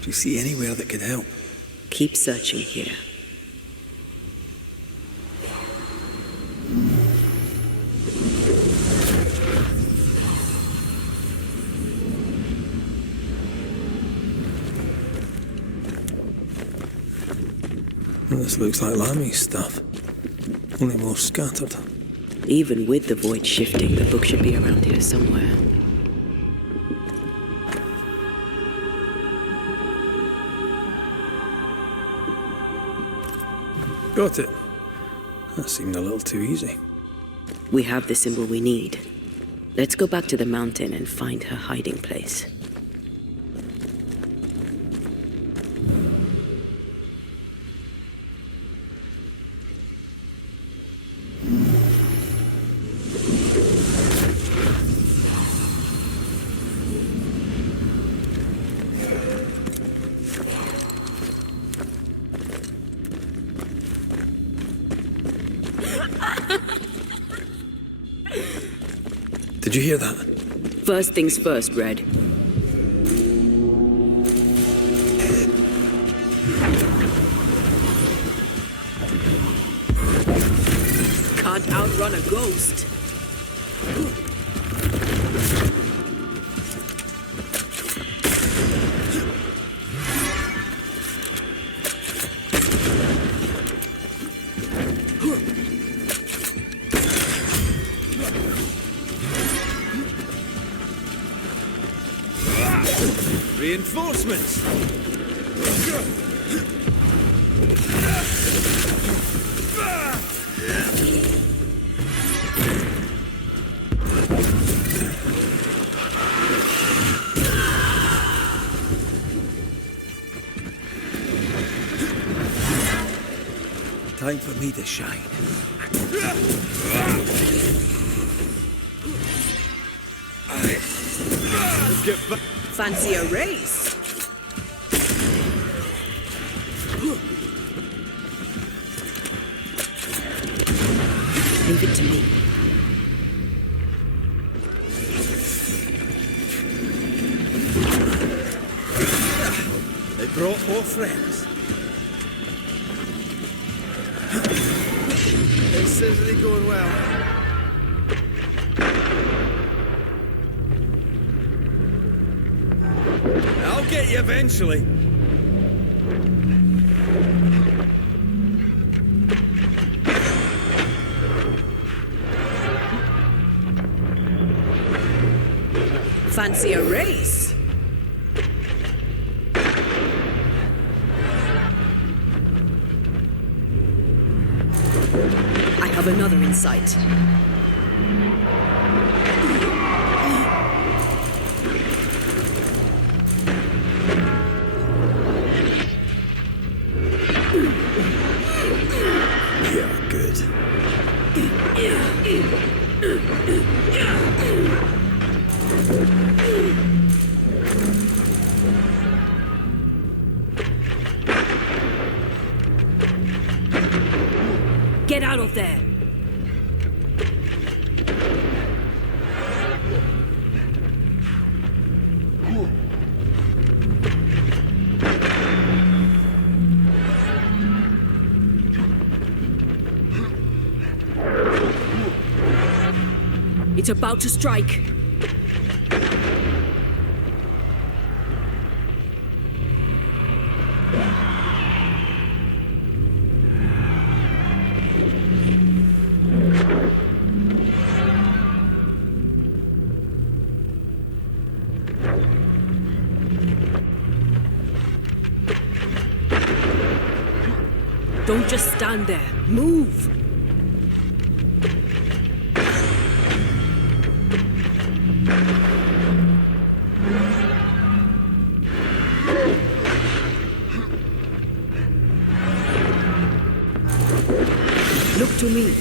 Do you see anywhere that could help? Keep searching here. Well, this looks like Lami's stuff. Only more scattered. Even with the void shifting, the book should be around here somewhere. Got it. That seemed a little too easy. We have the symbol we need. Let's go back to the mountain and find her hiding place. Did you hear that? First things first, Red. Can't outrun a ghost. Reinforcements! Time for me to shine. Let's get back. Fancy a race? Leave it to me. They brought more friends. This isn't going well. I'll get you eventually. Fancy a race? I have another in sight. Yeah, good. Get out of there! It's about to strike. Don't just stand there. Move! Look to me.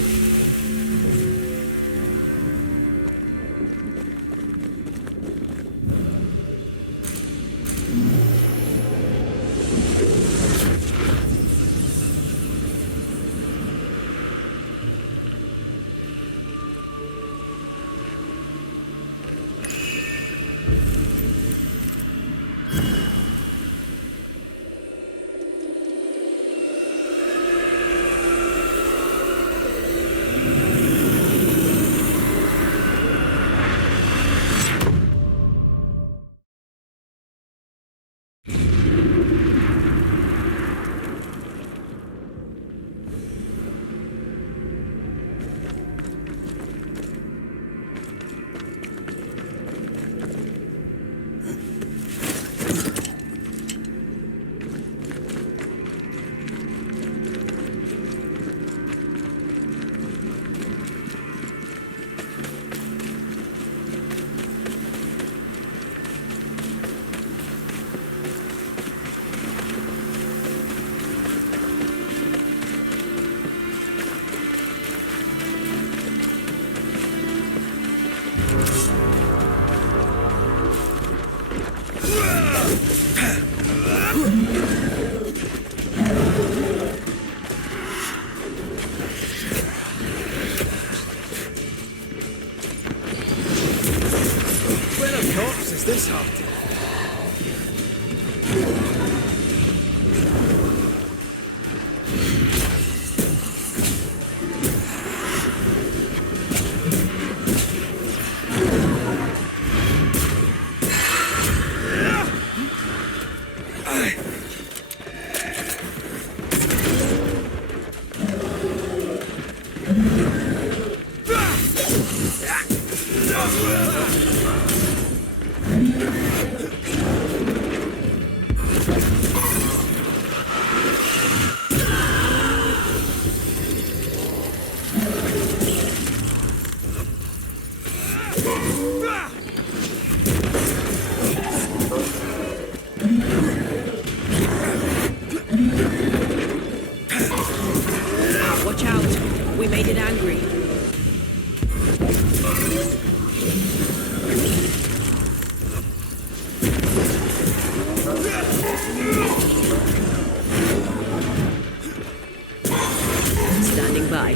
made it angry. Standing by.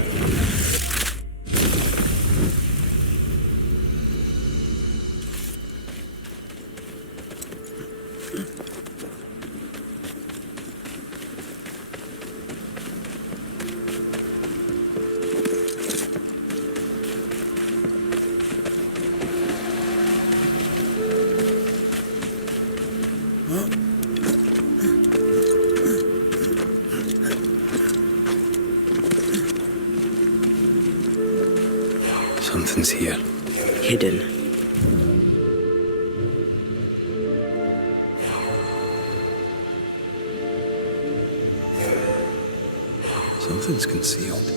Something's here. Hidden. Something's concealed.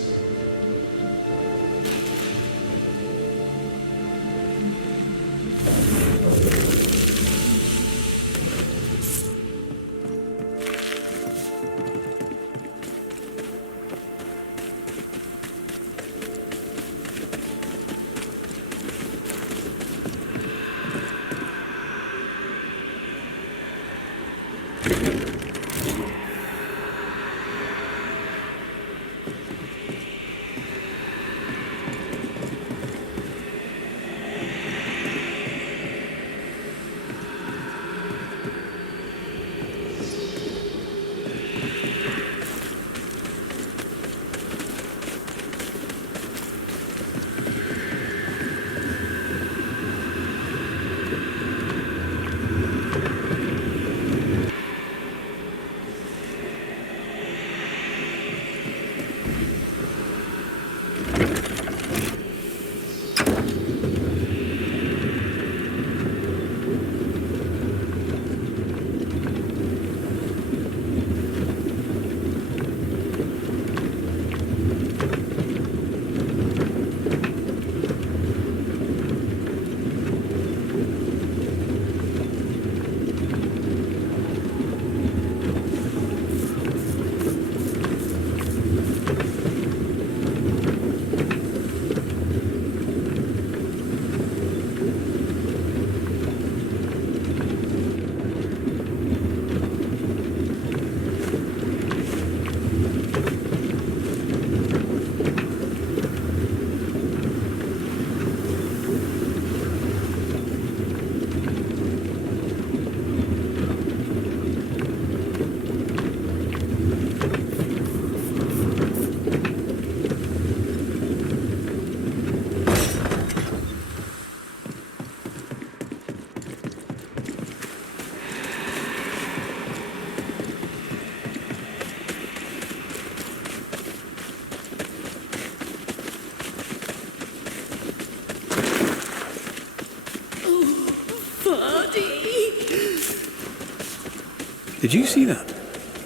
Did you see that?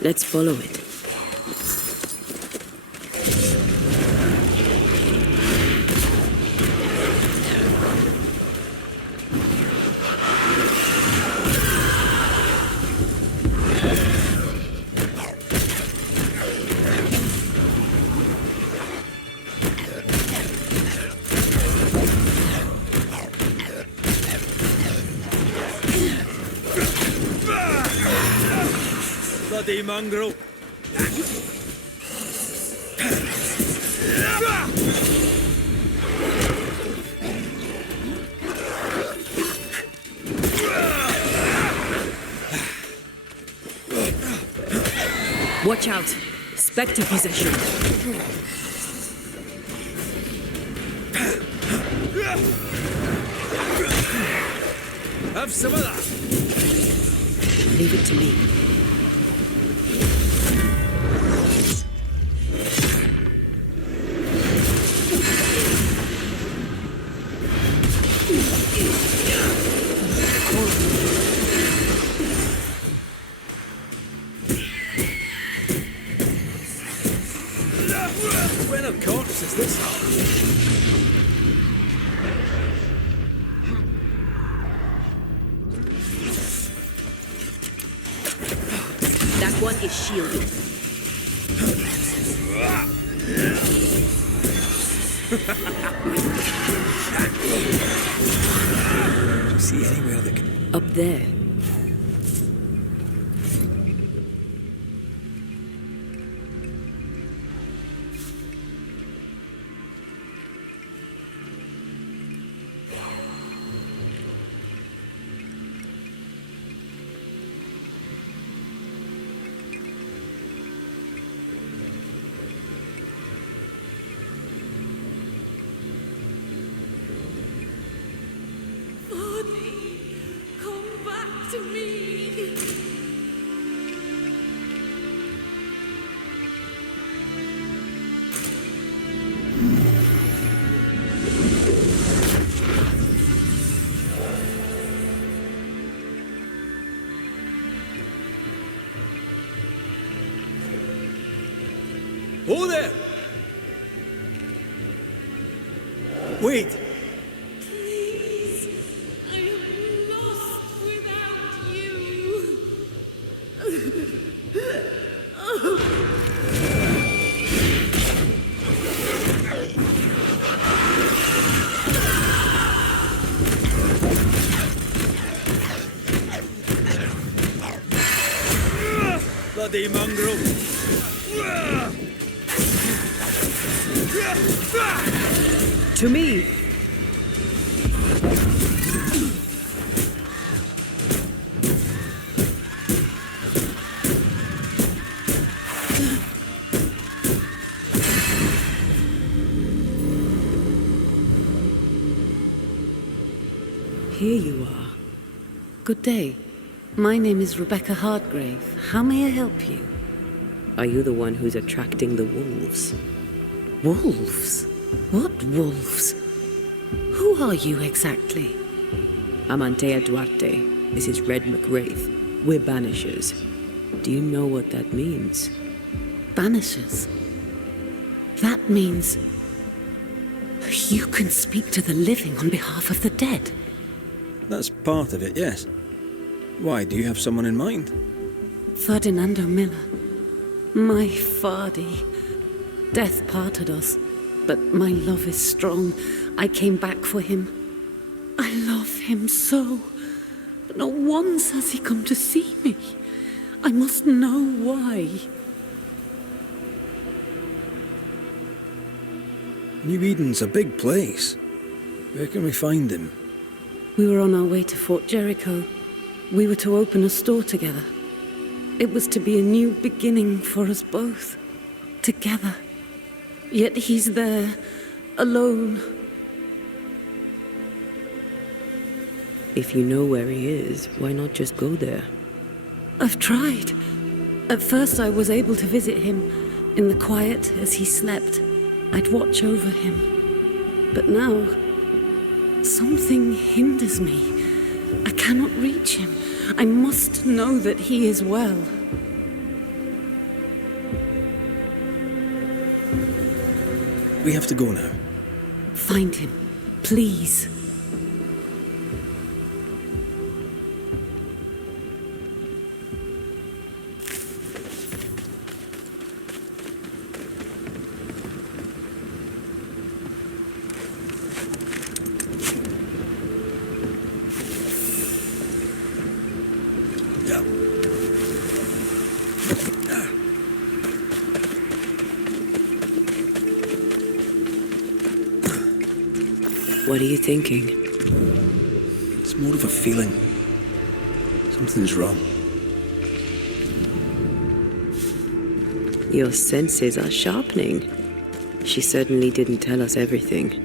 Let's follow it. Bloody mongrel! Watch out! Spectre possession. Have some of that! Leave it to me. When of corpse is this? That one is shielded. See anywhere that can... Up there. Oh there! Wait! Please, I am lost without you. Bloody mongrel! To me! Here you are. Good day. My name is Rebecca Hardgrave. How may I help you? Are you the one who's attracting the wolves? Wolves? What wolves? Who are you exactly? I'm Antea Duarte. This is Red McWraith. We're Banishers. Do you know what that means? Banishers? That means you can speak to the living on behalf of the dead. That's part of it, yes. Why, do you have someone in mind? Ferdinando Miller. My Fardy. Death parted us, but my love is strong. I came back for him. I love him so, but not once has he come to see me. I must know why. New Eden's a big place. Where can we find him? We were on our way to Fort Jericho. We were to open a store together. It was to be a new beginning for us both. Together. Yet he's there, alone. If you know where he is, why not just go there? I've tried. At first I was able to visit him in the quiet as he slept. I'd watch over him. But now, something hinders me. I cannot reach him. I must know that he is well. We have to go now. Find him, please. What are you thinking? It's more of a feeling. Something's wrong. Your senses are sharpening. She certainly didn't tell us everything.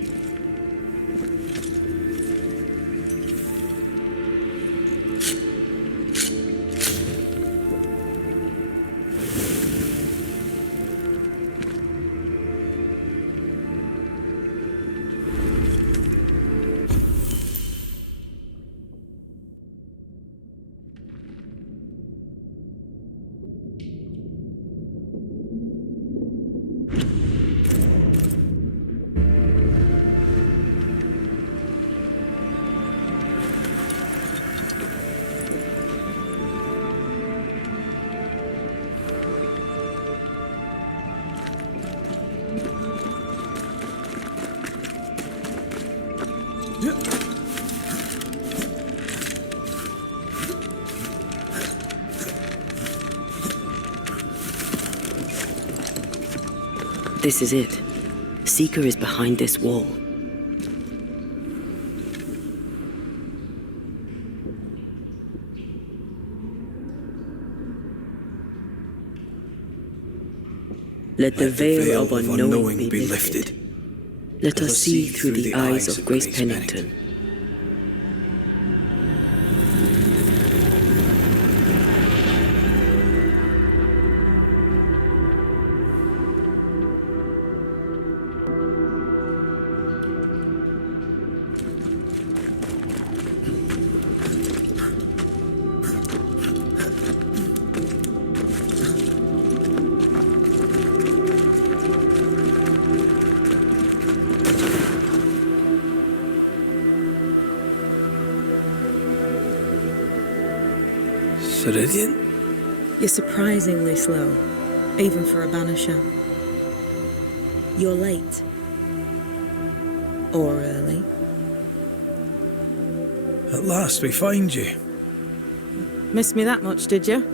This is it. Seeker is behind this wall. Let the veil of unknowing be lifted. Let us see through the eyes of Grace Pennington. Ceridian? You're surprisingly slow, even for a banisher. You're late. Or early. At last we find you. Missed me that much, did you?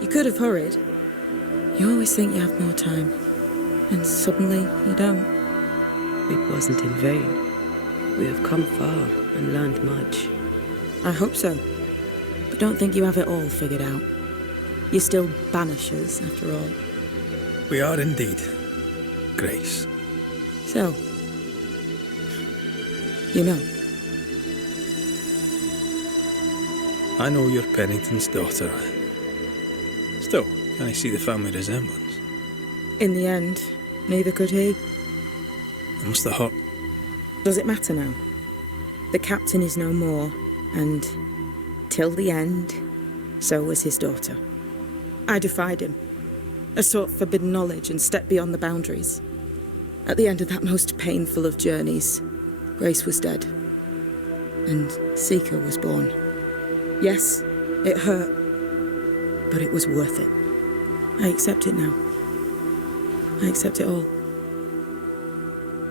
You could have hurried. You always think you have more time, and suddenly you don't. It wasn't in vain. We have come far and learned much. I hope so. But don't think you have it all figured out. You're still banishers, after all. We are indeed, Grace. So, you know. I know you're Pennington's daughter. Still, can I see the family resemblance? In the end, neither could he. It must have hurt. Does it matter now? The captain is no more, and till the end, so was his daughter. I defied him. I sought forbidden knowledge and stepped beyond the boundaries. At the end of that most painful of journeys, Grace was dead. And Seeker was born. Yes, it hurt, but it was worth it. I accept it now. I accept it all.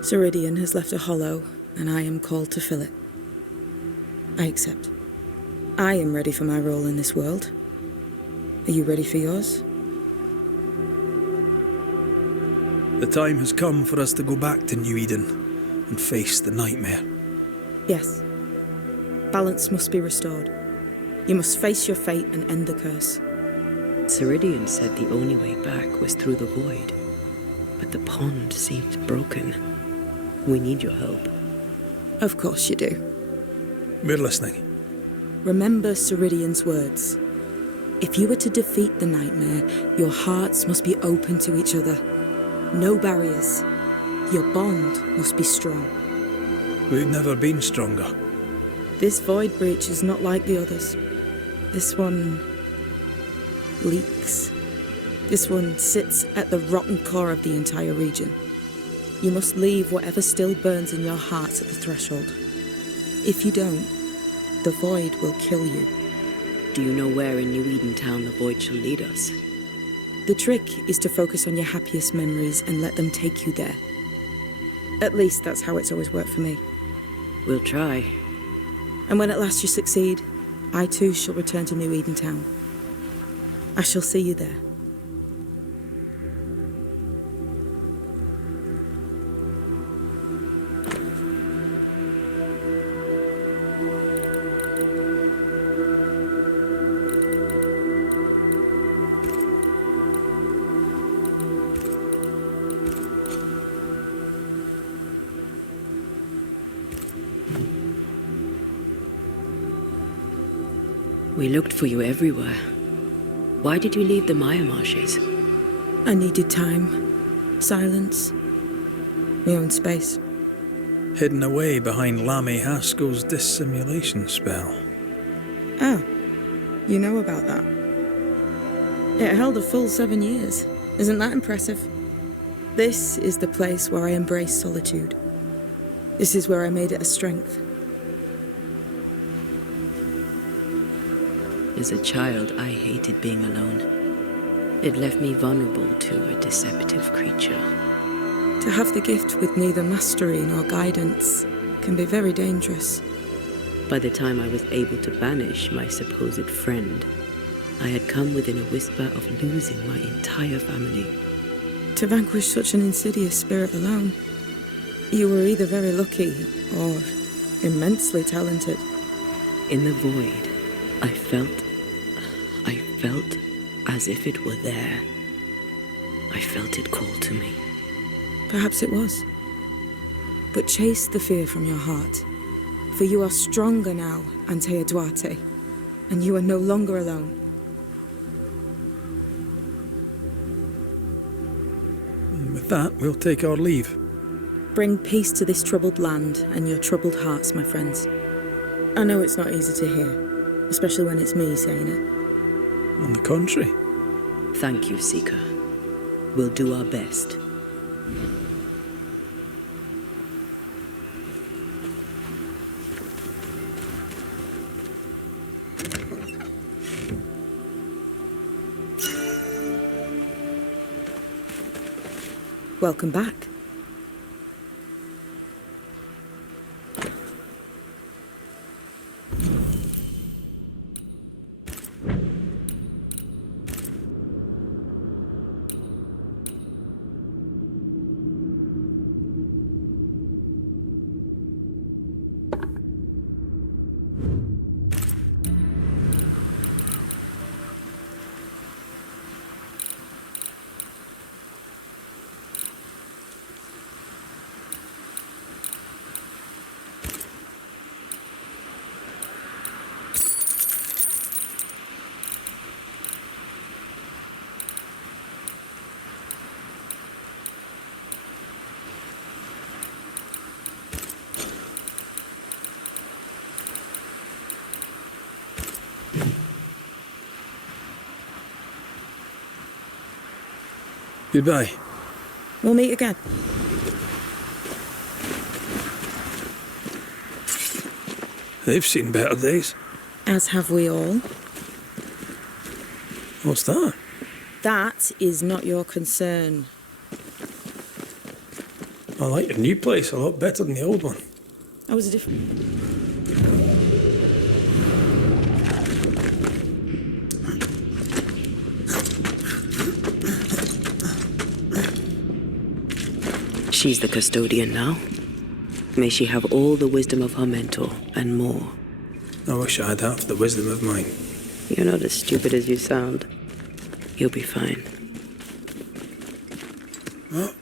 Ceridian has left a hollow, and I am called to fill it. I accept. I am ready for my role in this world. Are you ready for yours? The time has come for us to go back to New Eden and face the nightmare. Yes. Balance must be restored. You must face your fate and end the curse. Ceridian said the only way back was through the void. But the pond seemed broken. We need your help. Of course you do. We're listening. Remember Ceridian's words. If you were to defeat the nightmare, your hearts must be open to each other. No barriers. Your bond must be strong. We've never been stronger. This void breach is not like the others. This one leaks. This one sits at the rotten core of the entire region. You must leave whatever still burns in your hearts at the threshold. If you don't, the void will kill you. Do you know where in New Eden Town the void shall lead us? The trick is to focus on your happiest memories and let them take you there. At least that's how it's always worked for me. We'll try. And when at last you succeed, I too shall return to New Eden Town. I shall see you there. We looked for you everywhere. Why did you leave the Maya marshes? I needed time, silence, my own space. Hidden away behind Lammy Haskell's dissimulation spell. Ah, you know about that. It held a full 7 years. Isn't that impressive? This is the place where I embraced solitude. This is where I made it a strength. As a child, I hated being alone. It left me vulnerable to a deceptive creature. To have the gift with neither mastery nor guidance can be very dangerous. By the time I was able to banish my supposed friend, I had come within a whisper of losing my entire family. To vanquish such an insidious spirit alone, you were either very lucky or immensely talented. In the void, I felt as if it were there. I felt it call to me. Perhaps it was. But chase the fear from your heart, for you are stronger now, Antea Duarte, and you are no longer alone. And with that, we'll take our leave. Bring peace to this troubled land and your troubled hearts, my friends. I know it's not easy to hear, especially when it's me saying it. On the contrary. Thank you, Seeker. We'll do our best. Welcome back. Goodbye. We'll meet again. They've seen better days. As have we all. What's that? That is not your concern. I like your new place a lot better than the old one. I was a different... She's the custodian now. May she have all the wisdom of her mentor, and more. I wish I had half the wisdom of mine. You're not as stupid as you sound. You'll be fine. What?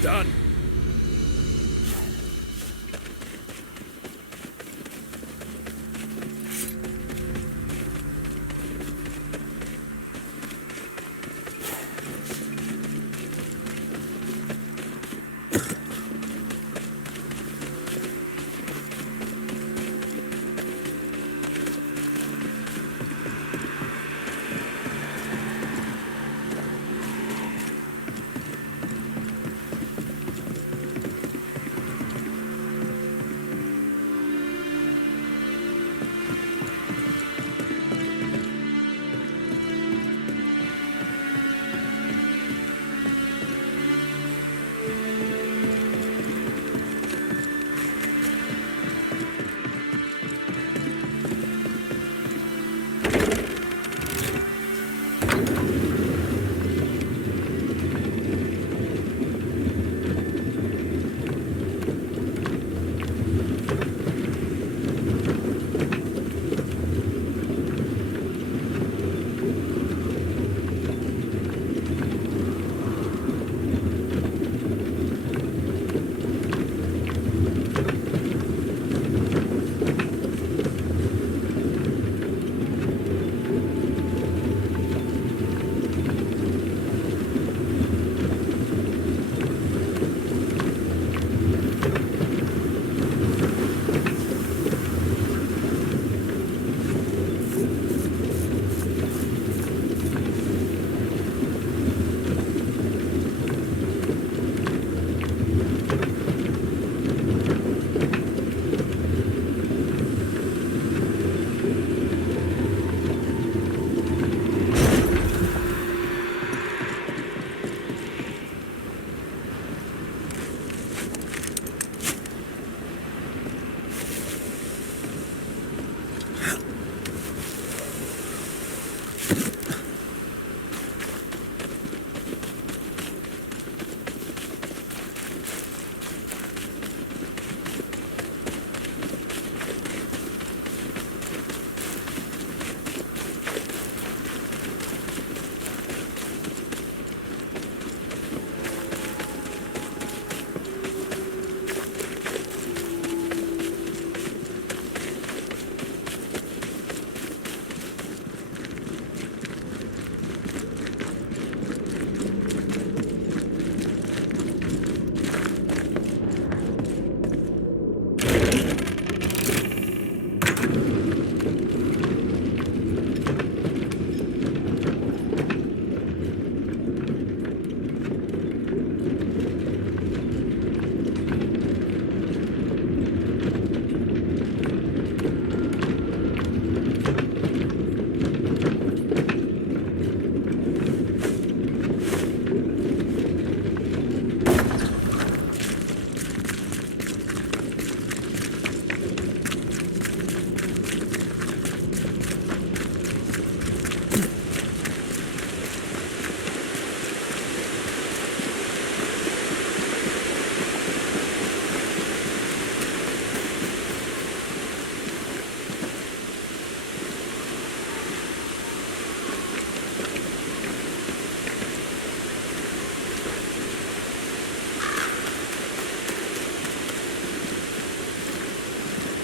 Done.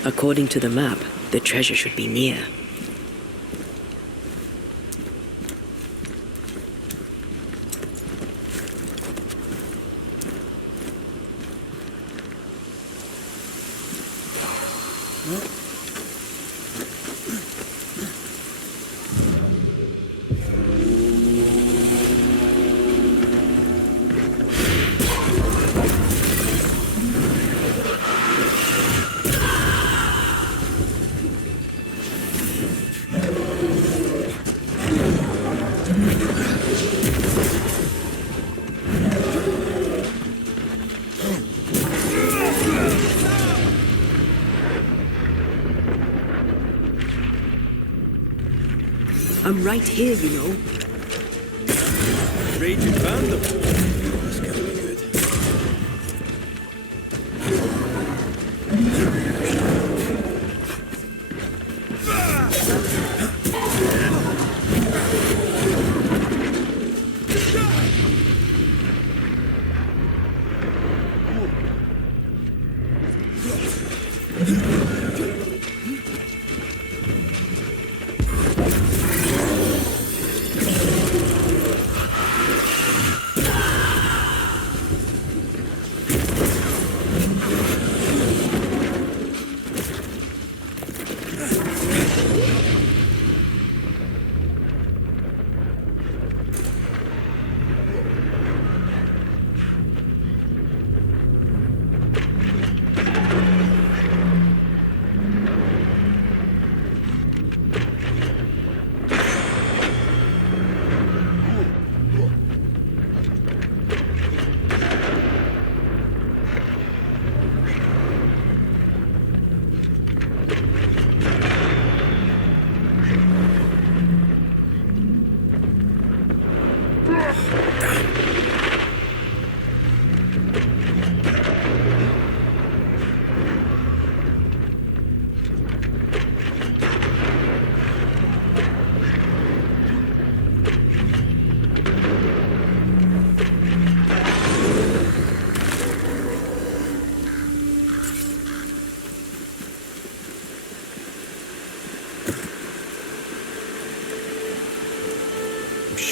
According to the map, the treasure should be near. I'm right here, you know. Raging vandal. This can't be good.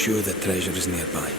sure the treasure is nearby.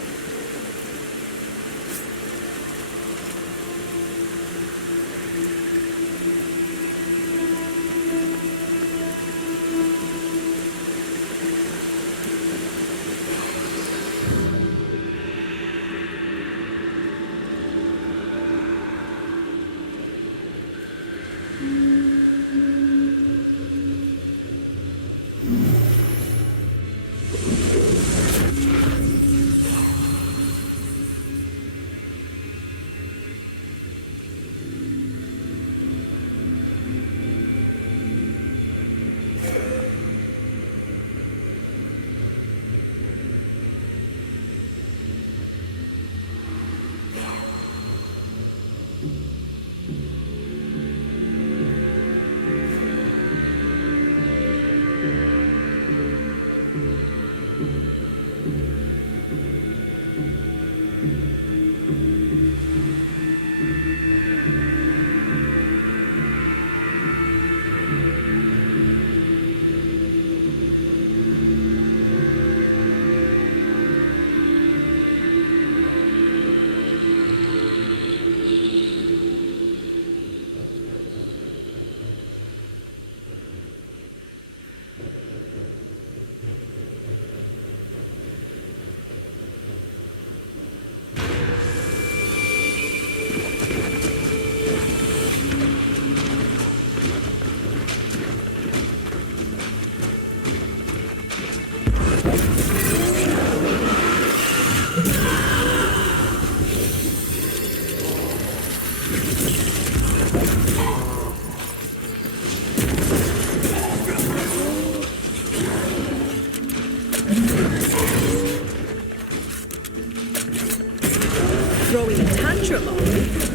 Throwing a tantrum on me.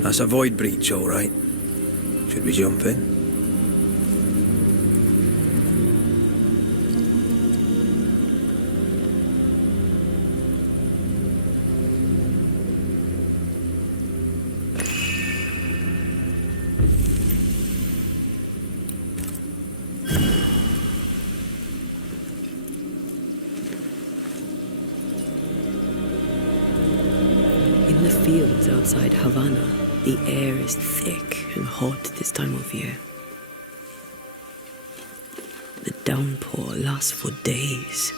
That's a void breach, all right. Should we jump in? In the fields outside Havana, the air is thick and hot this time of year. The downpour lasts for days.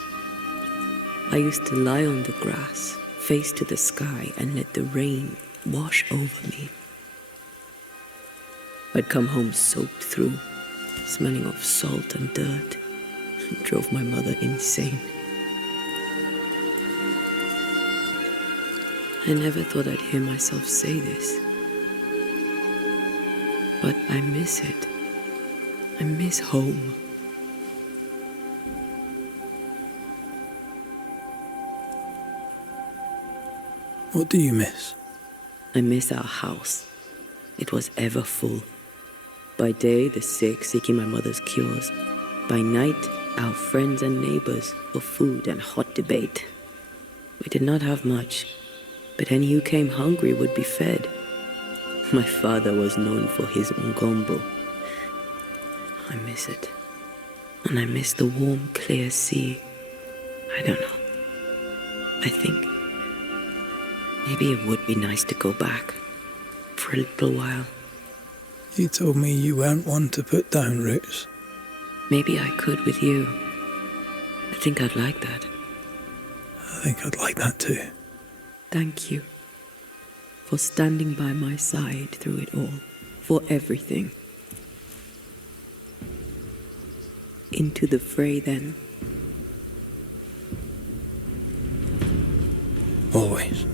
I used to lie on the grass, face to the sky, and let the rain wash over me. I'd come home soaked through, smelling of salt and dirt, and drove my mother insane. I never thought I'd hear myself say this. But I miss it. I miss home. What do you miss? I miss our house. It was ever full. By day, the sick seeking my mother's cures. By night, our friends and neighbors for food and hot debate. We did not have much, but any who came hungry would be fed. My father was known for his ngombo. I miss it. And I miss the warm, clear sea. I don't know. I think maybe it would be nice to go back for a little while. You told me you weren't one to put down roots. Maybe I could with you. I think I'd like that. I think I'd like that too. Thank you for standing by my side through it all, for everything. Into the fray then. Always.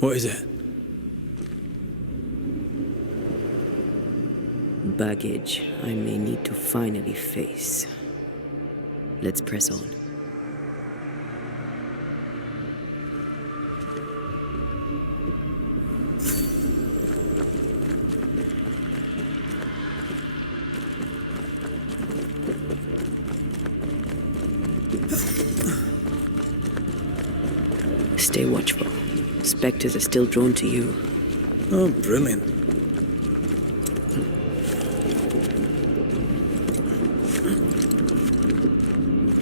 What is it? Baggage I may need to finally face. Let's press on. Stay watchful. Spectres are still drawn to you. Oh, brilliant.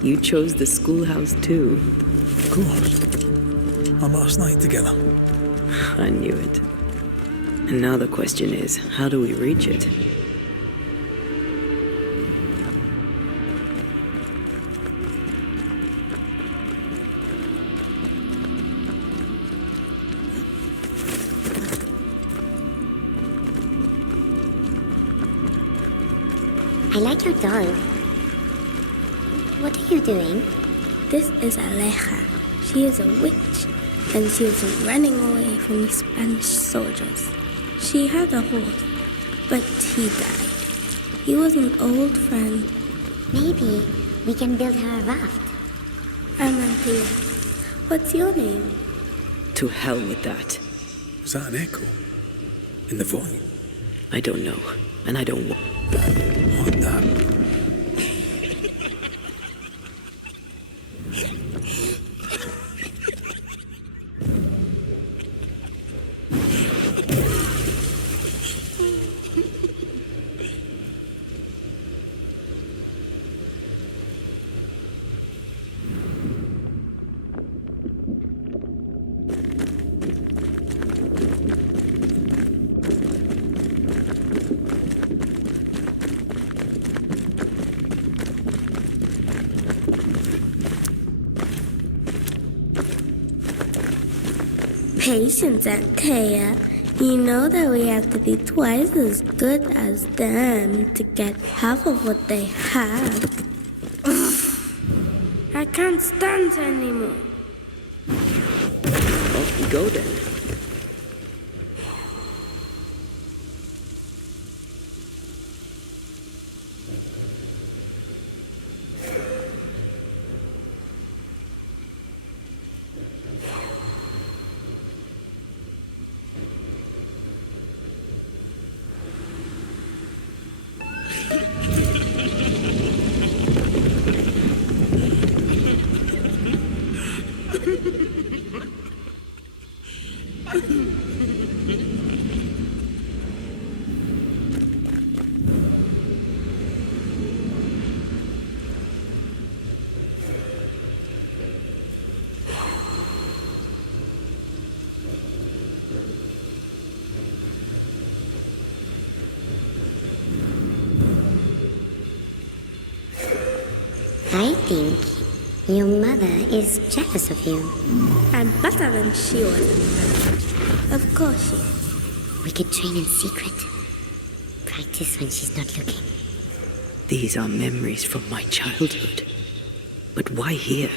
You chose the schoolhouse too. Of course. Our last night together. I knew it. And now the question is, how do we reach it? I like your dog. What are you doing? This is Aleja. She is a witch, and she is running away from the Spanish soldiers. She had a horse, but he died. He was an old friend. Maybe we can build her a raft. I'm Antea. What's your name? To hell with that. Was that an echo? In the void? I don't know, and I don't want that. Patience, Antea. You know that we have to be twice as good as them to get half of what they have. I can't stand anymore. Off we go then. I think your mother is jealous of you. I'm better than she was. Of course she is. We could train in secret. Practice when she's not looking. These are memories from my childhood. But why here?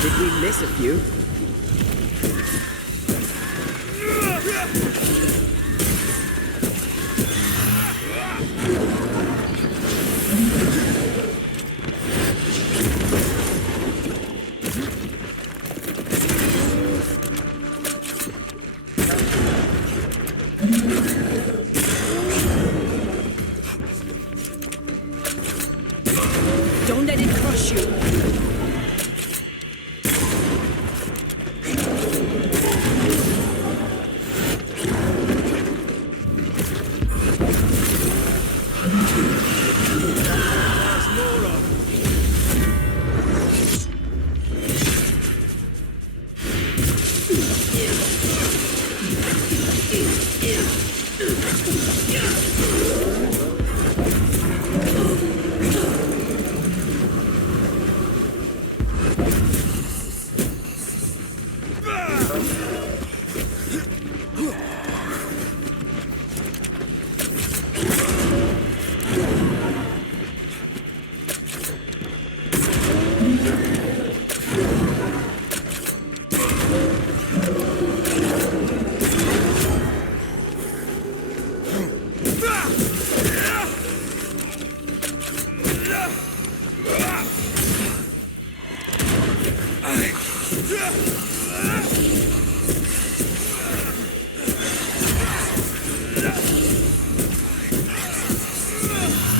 Did we miss a few? Don't let it crush you.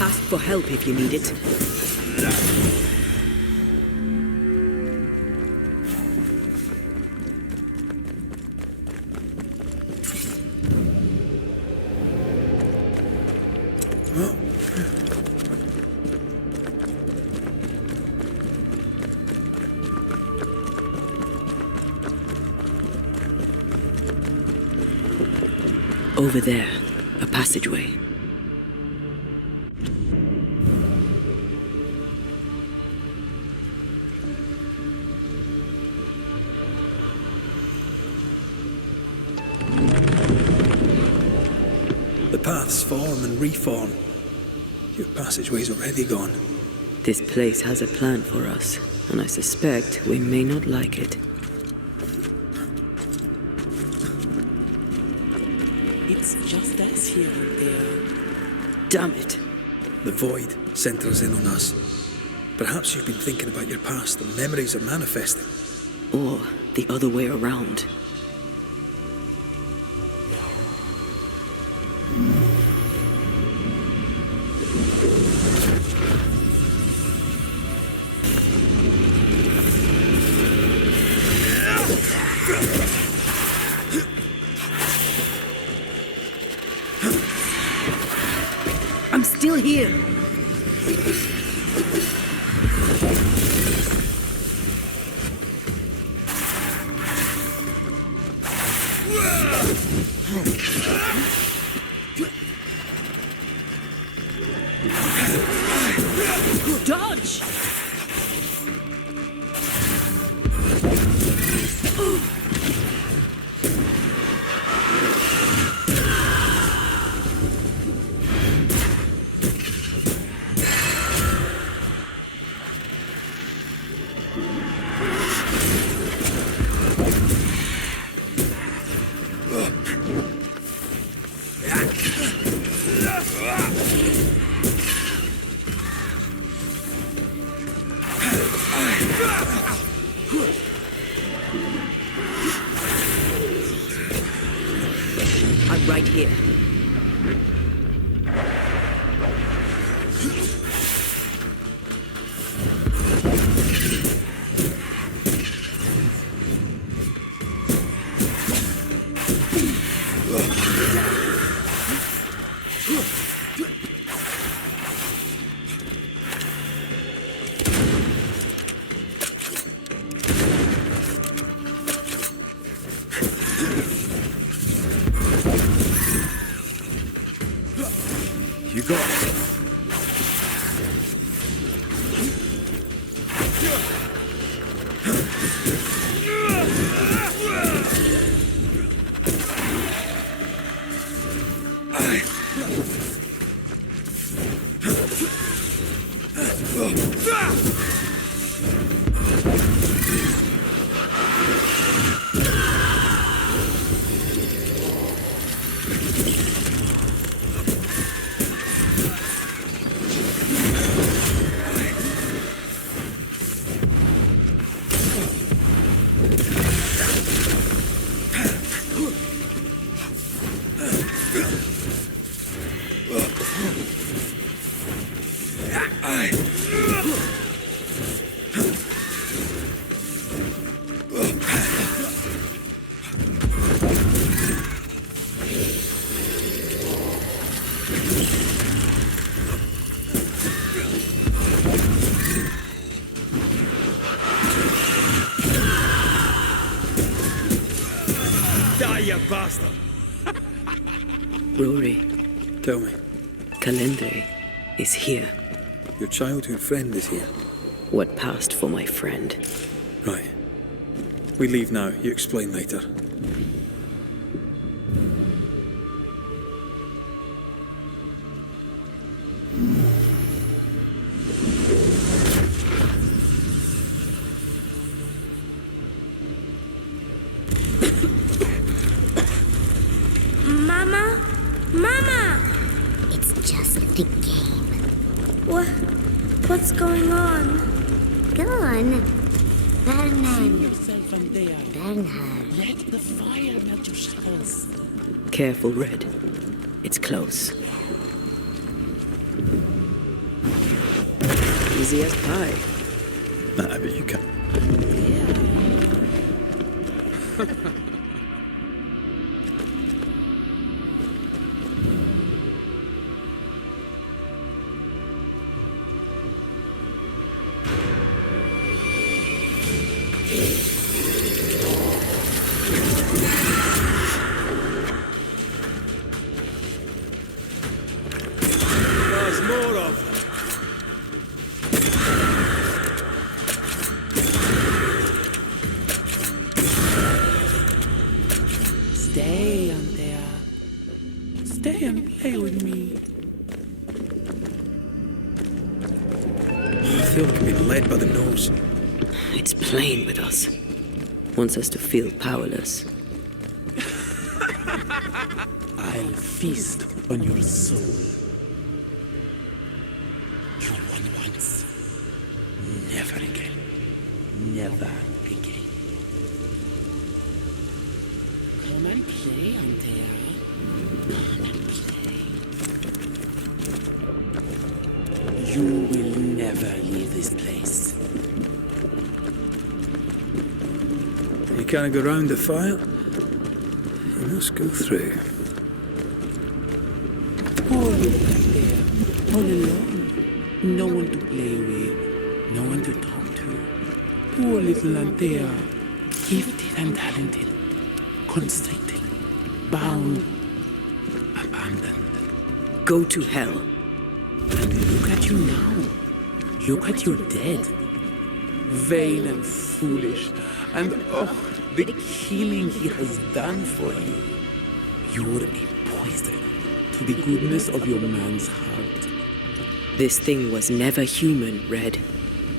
Ask for help if you need it. Over there, a passageway. The paths form and reform. Your passageway's already gone. This place has a plan for us, and I suspect we may not like it. It's just us here and there. Damn it! The void centres in on us. Perhaps you've been thinking about your past and memories are manifesting. Or the other way around. I'm still here. Dodge! I'm right here. You got it. You bastard! Rory. Tell me. Calendre is here. Your childhood friend is here. What passed for my friend? Right. We leave now. You explain later. Mama? Mama! It's just a game. What's going on? Go on. Save yourself from there. Bernhard. Let the fire melt your shackles. Careful, Red. It's close. Easy as pie. Nah, but you can. There's more of them. Stay, Antea. Stay and play with me. I feel like I'm being led by the nose. It's playing with us. Wants us to feel powerless. I'll feast on your soul. You won once. Never again. Never again. Come and play, Antea. Come and play. You will never leave this place. You can't go round the fire. You must go through. Poor little Antea, all alone. No one to play with, no one to talk to. Poor little Antea, gifted and talented, constricted, bound, abandoned. Go to hell. And look at you now. Look at you dead. Vain and foolish. And oh, the killing he has done for you. You're a poison to the goodness of your man's heart. This thing was never human, Red.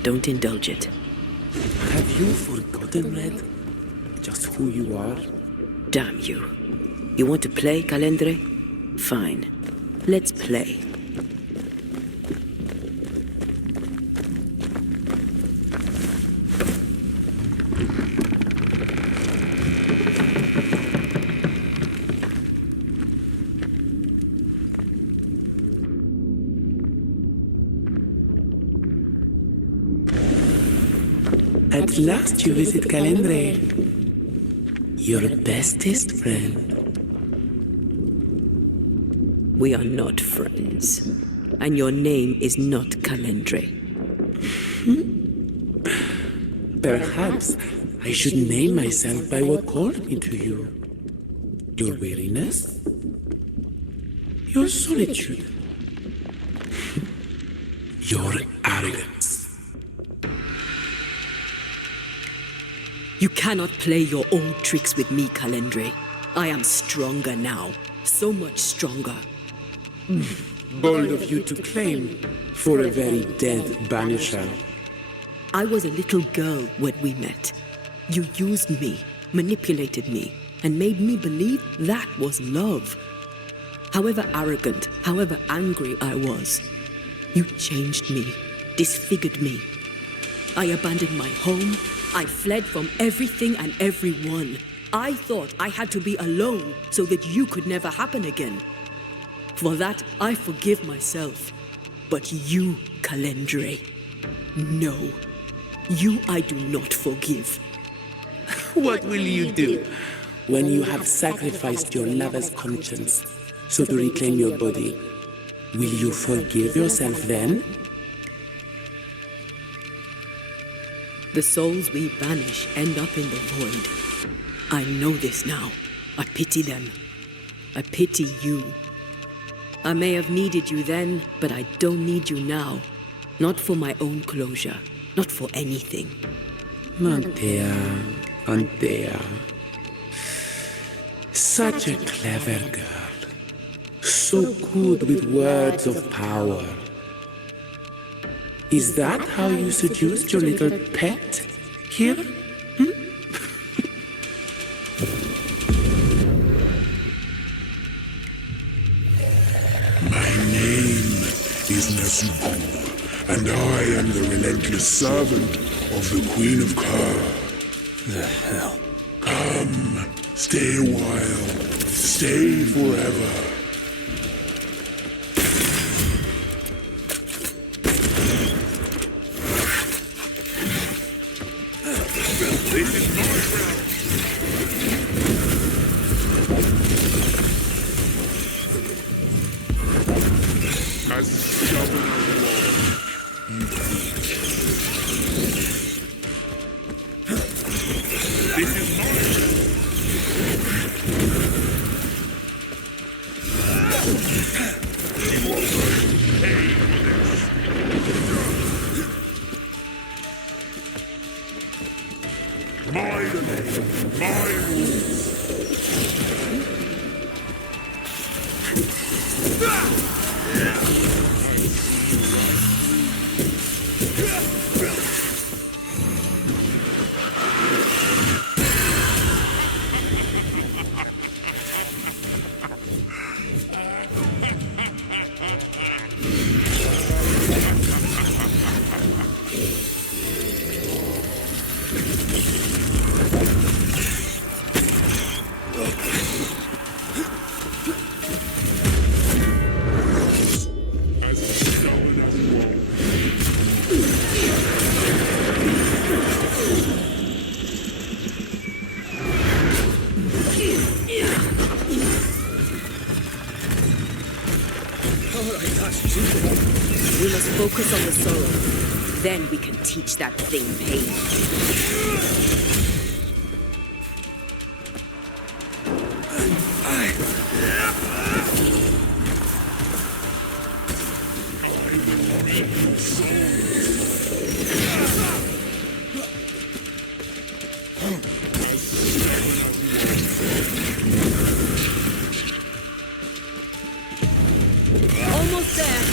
Don't indulge it. Have you forgotten, Red? Just who you are? Damn you. You want to play, Calendre? Fine. Let's play. At last you visit Calendre, your bestest friend. We are not friends. And your name is not Calendre. Perhaps I should name myself by what called me to you. Your weariness, your solitude, your arrogance. You cannot play your old tricks with me, Calendre. I am stronger now. So much stronger. Bold of you to claim for a very dead Banisher. I was a little girl when we met. You used me, manipulated me, and made me believe that was love. However arrogant, however angry I was, you changed me, disfigured me. I abandoned my home. I fled from everything and everyone. I thought I had to be alone so that you could never happen again. For that, I forgive myself. But you, Calendre, no. You I do not forgive. What will you do when you have sacrificed your lover's conscience so to reclaim your body? Will you forgive yourself then? The souls we banish end up in the void. I know this now. I pity them. I pity you. I may have needed you then, but I don't need you now. Not for my own closure. Not for anything. Antea, Antea. Such a clever girl. So good with words of power. Is that how you seduced your little pet here? My name is Nasuku, and I am the relentless servant of the Queen of Kher. The hell? Come, stay a while, stay forever. This is my realm. As stubborn as war. This is my realm. You are going to pay for this. My domain, my rules. We must focus on the sorrow. Then we can teach that thing pain. Almost there.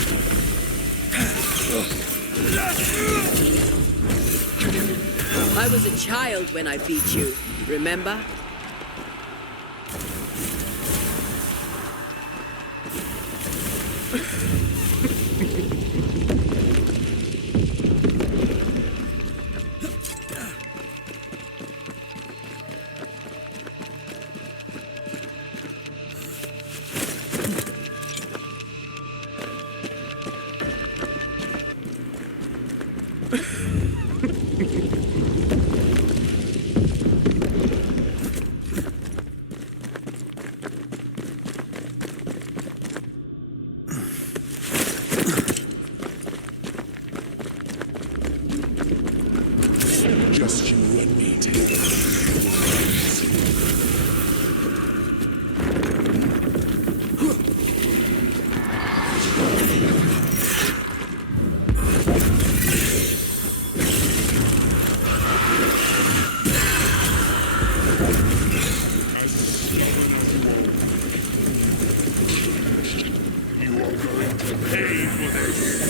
I was a child when I beat you, remember? pay for this.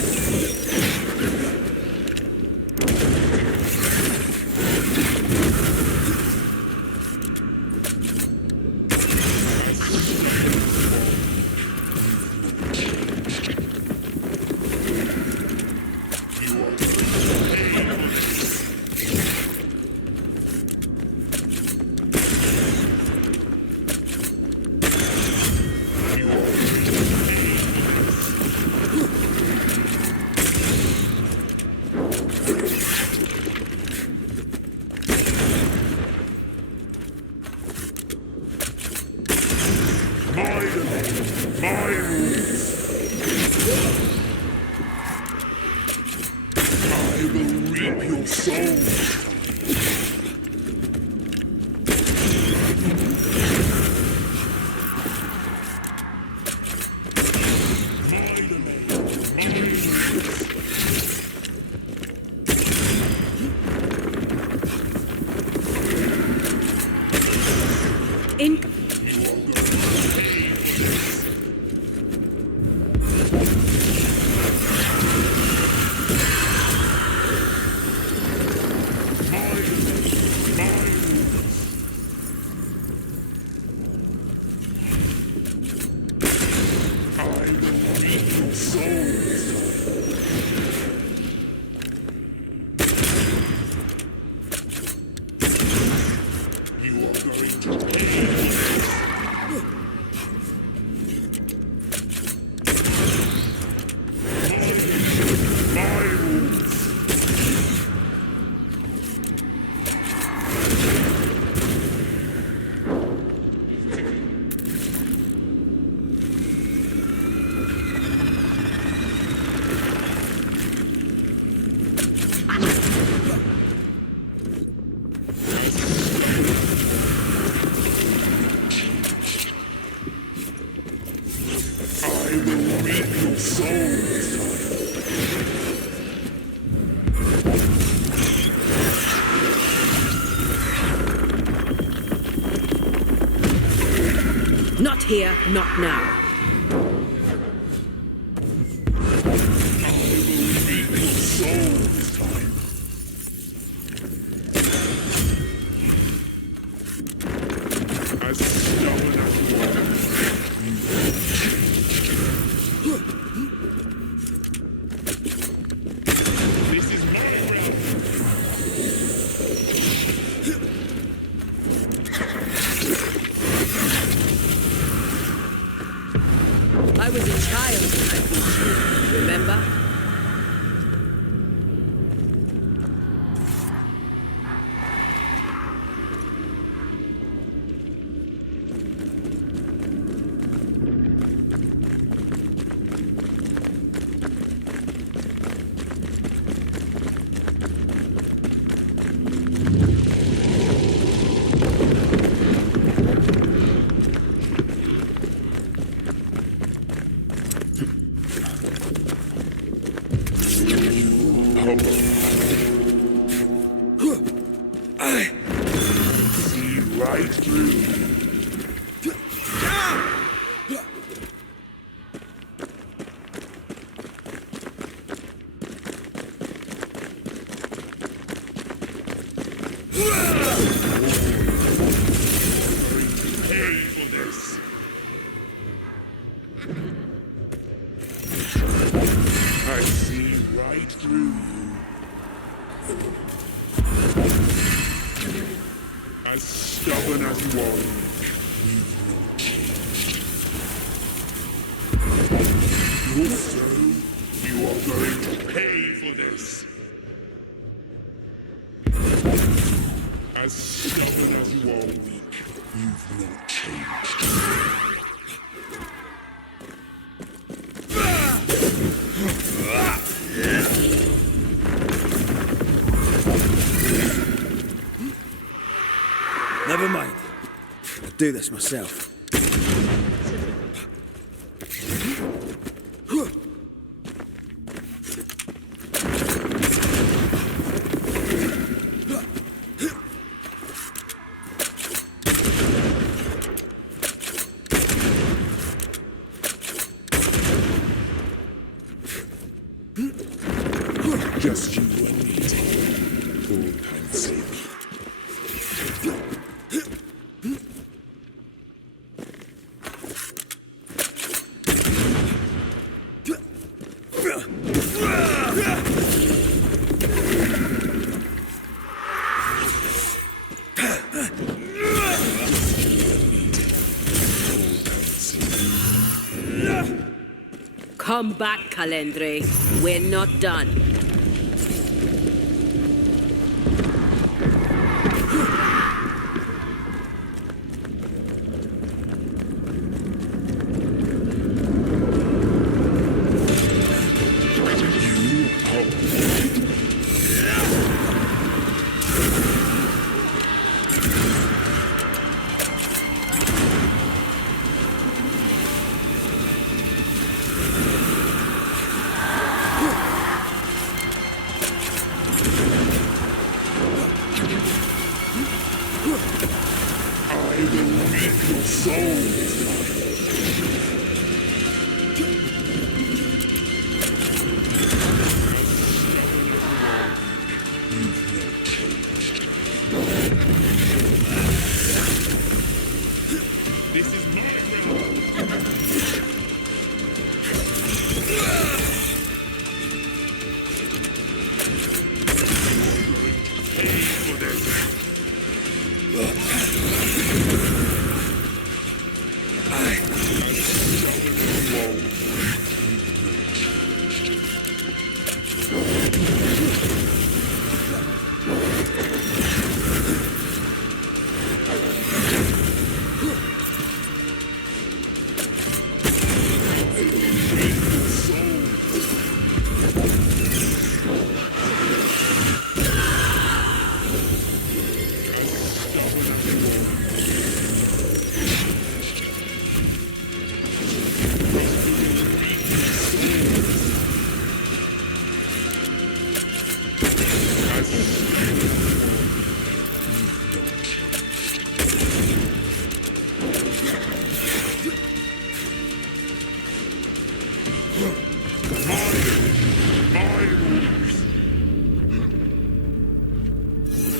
Not here, not now. I was a child when I beat you, remember? Never mind. I'll do this myself. Just you and me together, for all time's sake. Come back, Calendre. We're not done.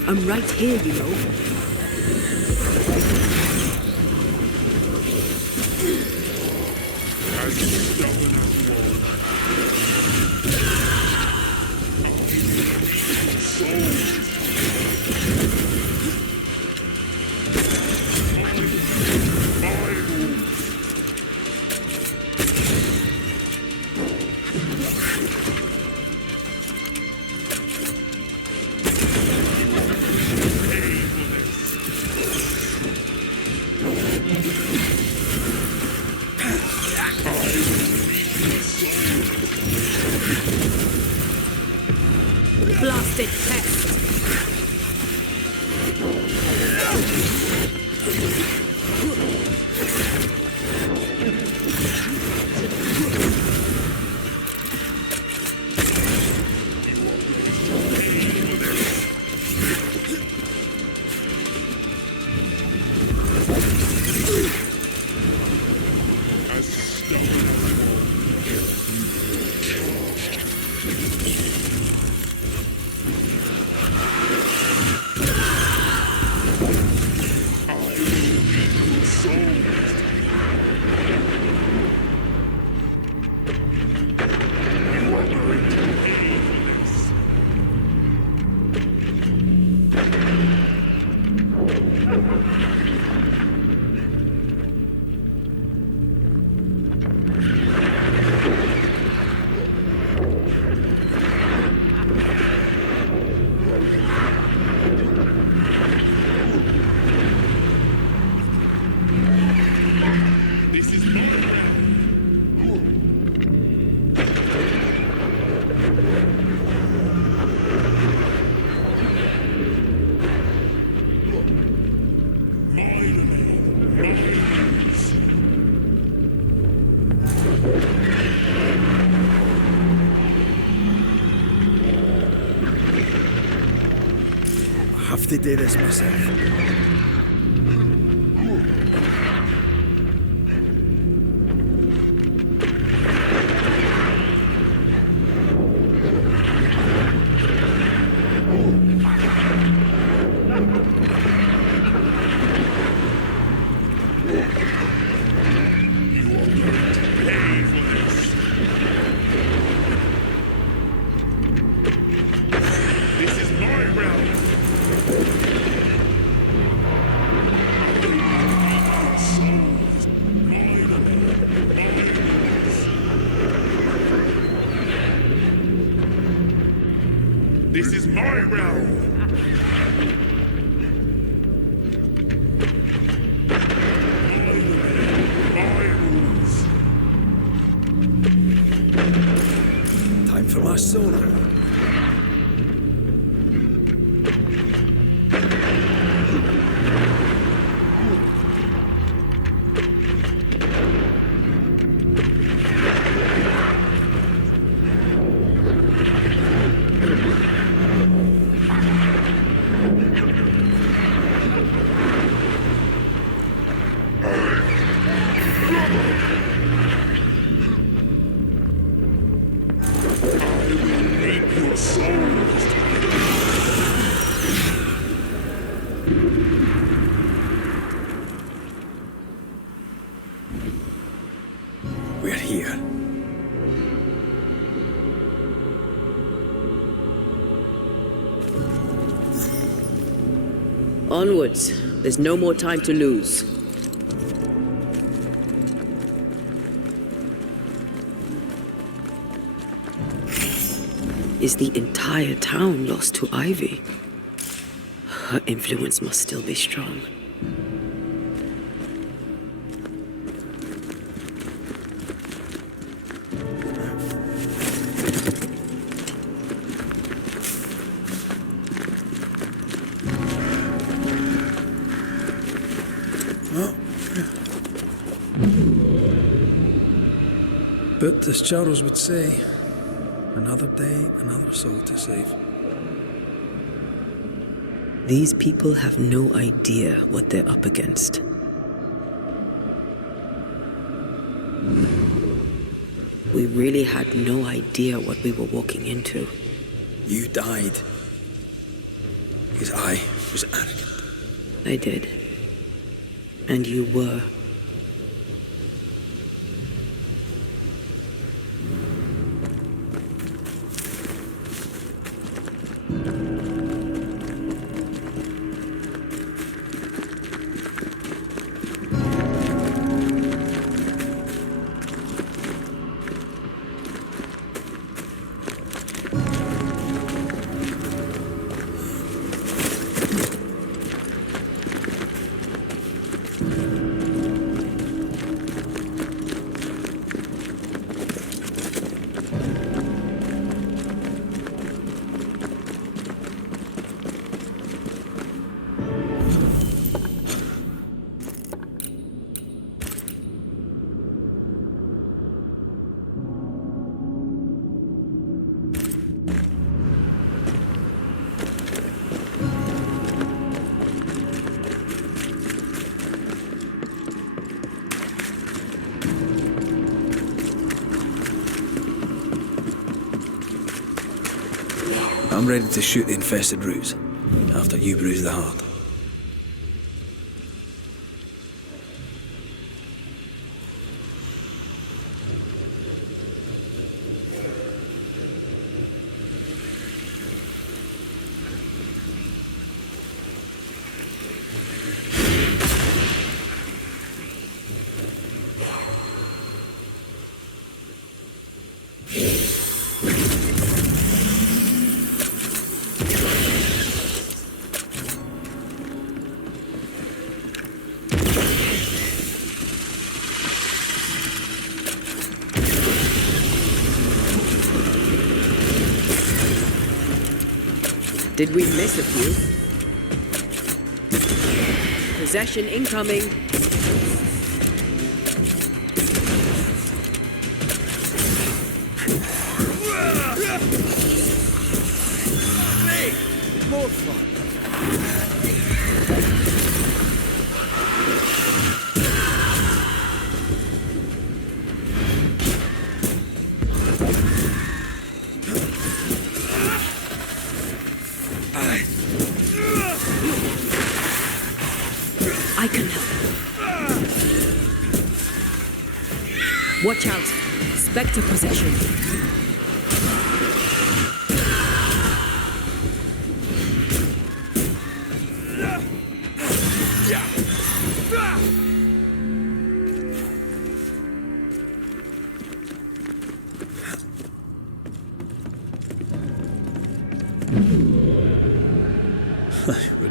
I'm right here, you know. Blasted pest! To do this myself. This is my realm! Time for my solo. We're here. Onwards. There's no more time to lose. Is the entire town lost to Ivy? Her influence must still be strong. But as Charles would say, another day, another soul to save. These people have no idea what they're up against. We really had no idea what we were walking into. You died because I was arrogant. I did. And you were. I'm ready to shoot the infested roots after you bruise the heart. Did we miss a few? Possession incoming. More fun. I can help. Watch out. Spectre possession.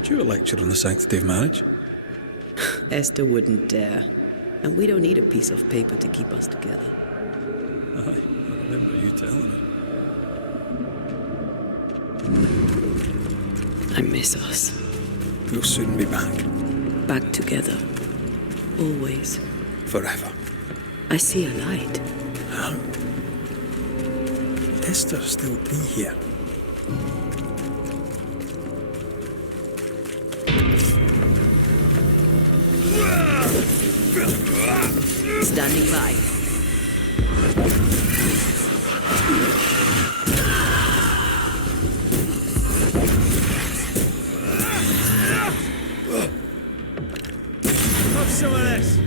due a lecture on the sanctity of marriage. Esther wouldn't dare. And we don't need a piece of paper to keep us together. Aye, I remember you telling me. I miss us. We'll soon be back. Back together. Always. Forever. I see a light. How? Esther still be here? Standing by. Have some of this.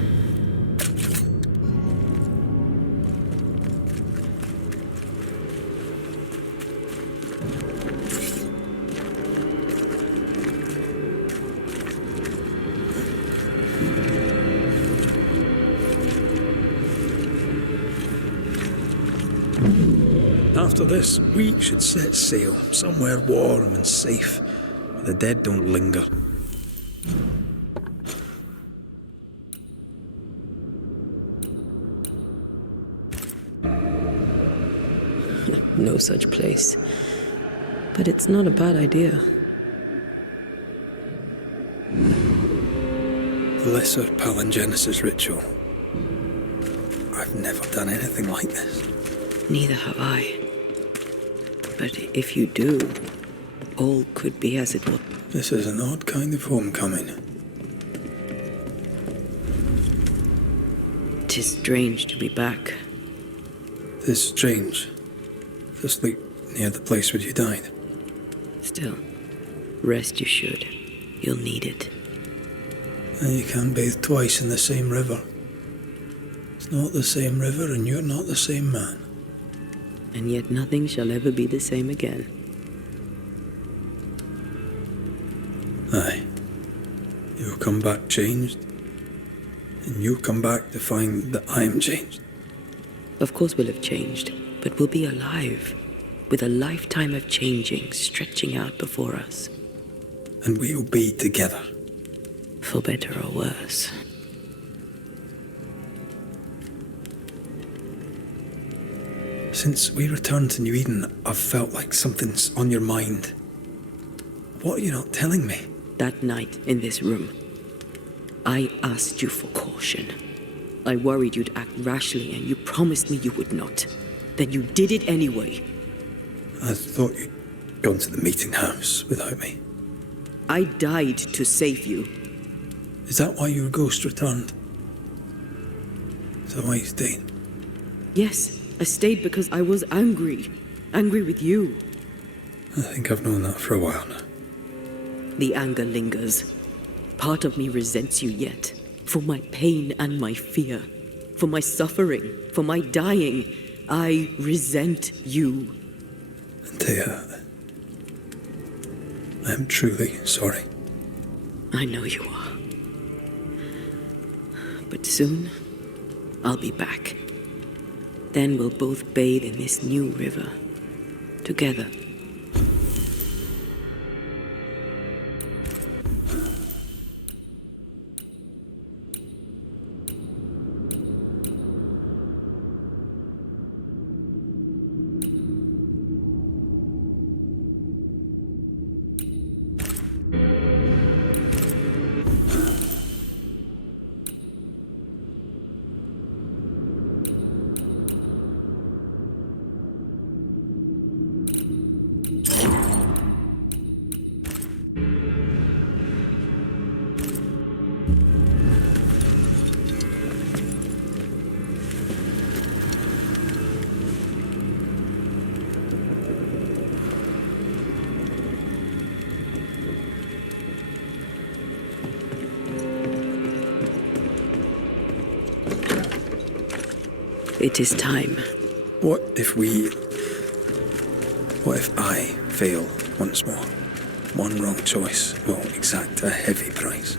After this, we should set sail somewhere warm and safe, where the dead don't linger. No such place. But it's not a bad idea. The Lesser Palingenesis ritual. I've never done anything like this. Neither have I. But if you do, all could be as it was. This is an odd kind of homecoming. 'Tis strange to be back. 'Tis strange to sleep near the place where you died. Still, rest you should. You'll need it. And you can't bathe twice in the same river. It's not the same river and you're not the same man. And yet nothing shall ever be the same again. Aye. You'll come back changed. And you'll come back to find that I am changed. Of course we'll have changed, but we'll be alive, with a lifetime of changing stretching out before us. And we'll be together. For better or worse. Since we returned to New Eden, I've felt like something's on your mind. What are you not telling me? That night in this room, I asked you for caution. I worried you'd act rashly, and you promised me you would not. Then you did it anyway. I thought you'd gone to the meeting house without me. I died to save you. Is that why your ghost returned? Is that why you stayed? Yes, I stayed because I was angry. Angry with you. I think I've known that for a while now. The anger lingers. Part of me resents you yet. For my pain and my fear. For my suffering. For my dying. I resent you. Antea, I am truly sorry. I know you are. But soon, I'll be back. Then we'll both bathe in this new river. Together. It is time. What if I fail once more? One wrong choice will exact a heavy price.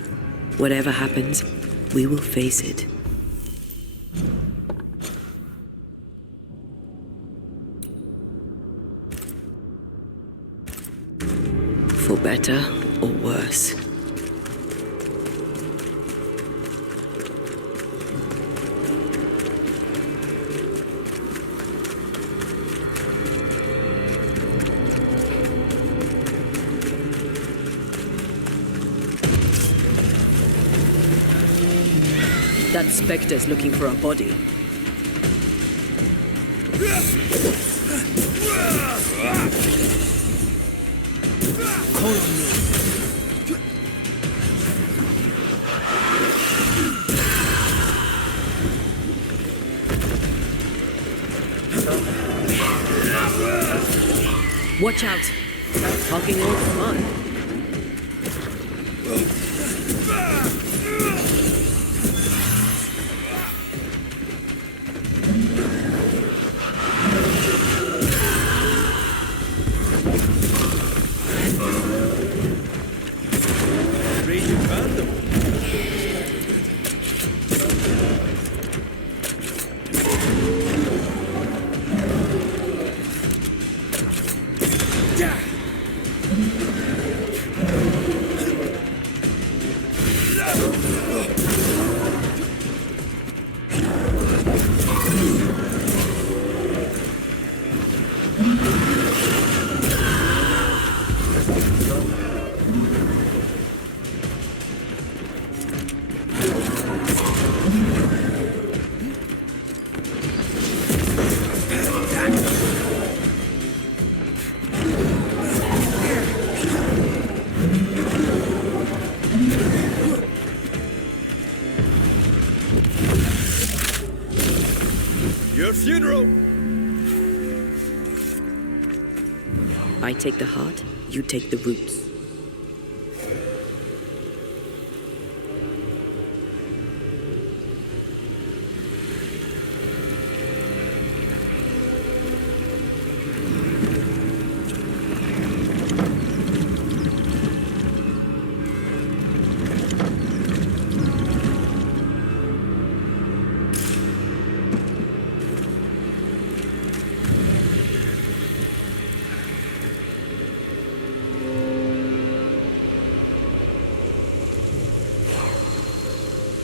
Whatever happens, we will face it. For better or worse. That Spectre's looking for a body. Hold me. Watch out! Talking all fun. Your funeral! I take the heart, you take the roots.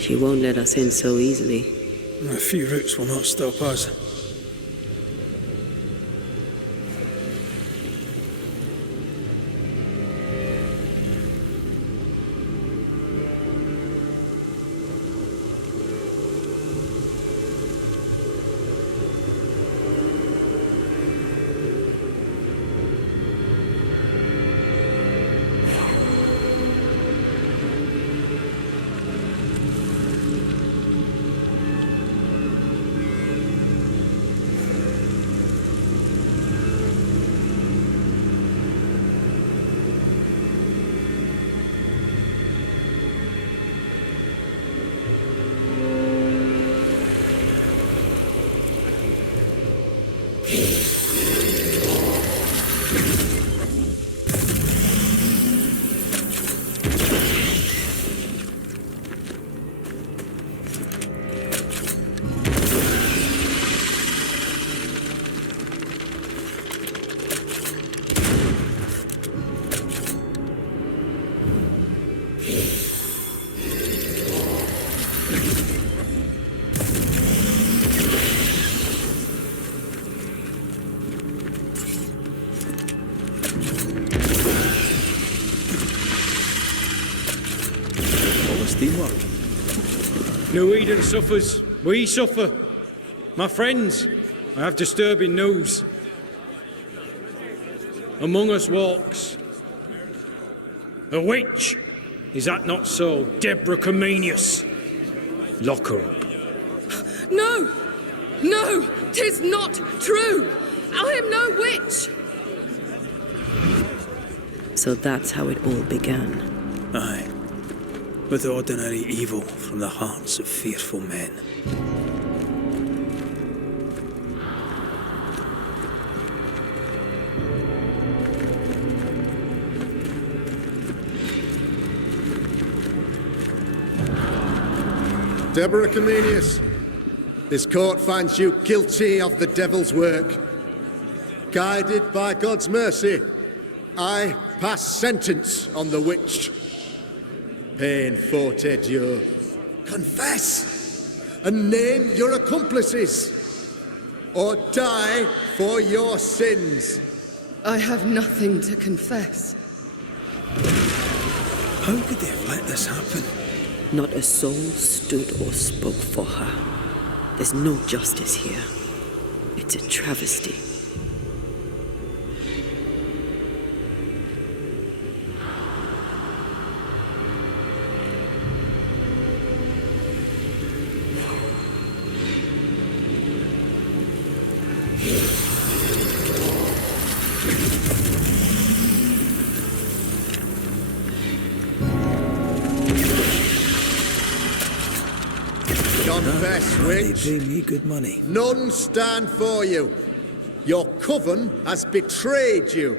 She won't let us in so easily. A few roots will not stop us. Teamwork. New Eden suffers. We suffer. My friends, I have disturbing news. Among us walks a witch. Is that not so, Deborah Comenius? Lock her up. No! No! 'Tis not true! I am no witch! So that's how it all began. Aye. With ordinary evil from the hearts of fearful men. Deborah Comenius, this court finds you guilty of the devil's work. Guided by God's mercy, I pass sentence on the witch. Pain forte Dieu. Confess and name your accomplices, or die for your sins. I have nothing to confess. How could they have let this happen? Not a soul stood or spoke for her. There's no justice here. It's a travesty. Confess, witch. They pay me good money. None stand for you. Your coven has betrayed you.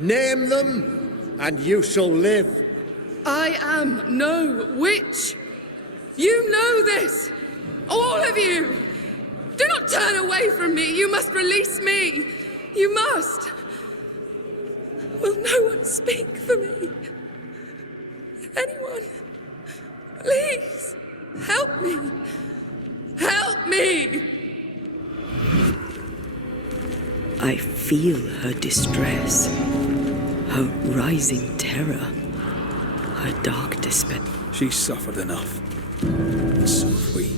Name them, and you shall live. I am no witch. You know this. All of you. Do not turn away from me. You must release me. You must. Will no one speak for me? Anyone? Please, help me. Help me! I feel her distress, her rising terror, her dark despair. She's suffered enough. And so have we.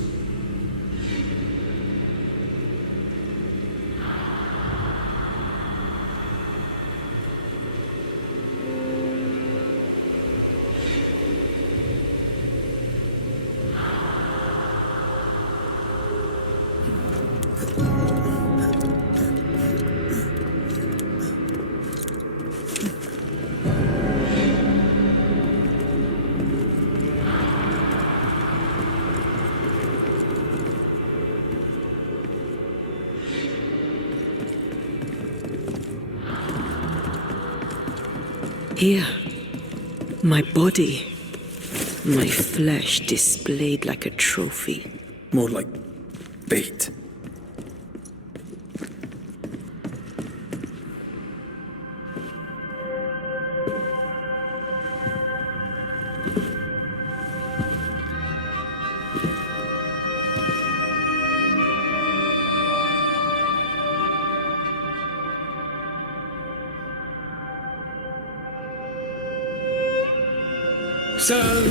Here, my body, my flesh displayed like a trophy. More like bait. So,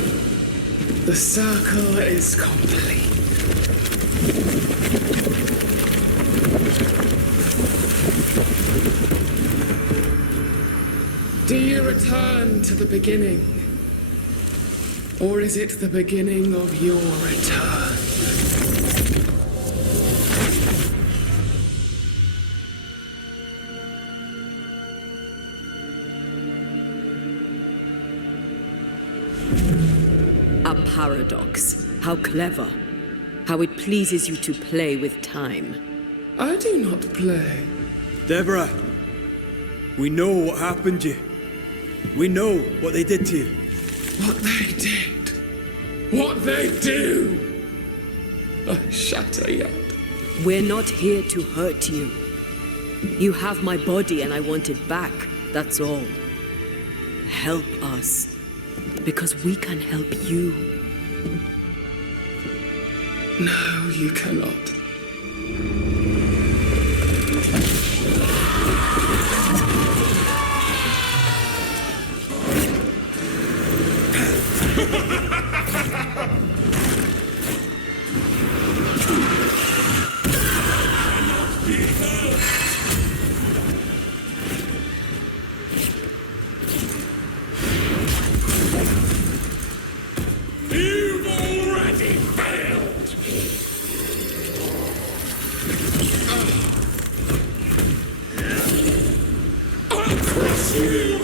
the circle is complete. Do you return to the beginning? Or is it the beginning of your return? A paradox. How clever. How it pleases you to play with time. I do not play. Deborah, we know what happened to you. We know what they did to you. What they did. What they do. I shatter yet. We're not here to hurt you. You have my body and I want it back. That's all. Help us. Because we can help you. No, you cannot. You've already failed! I'll crush you!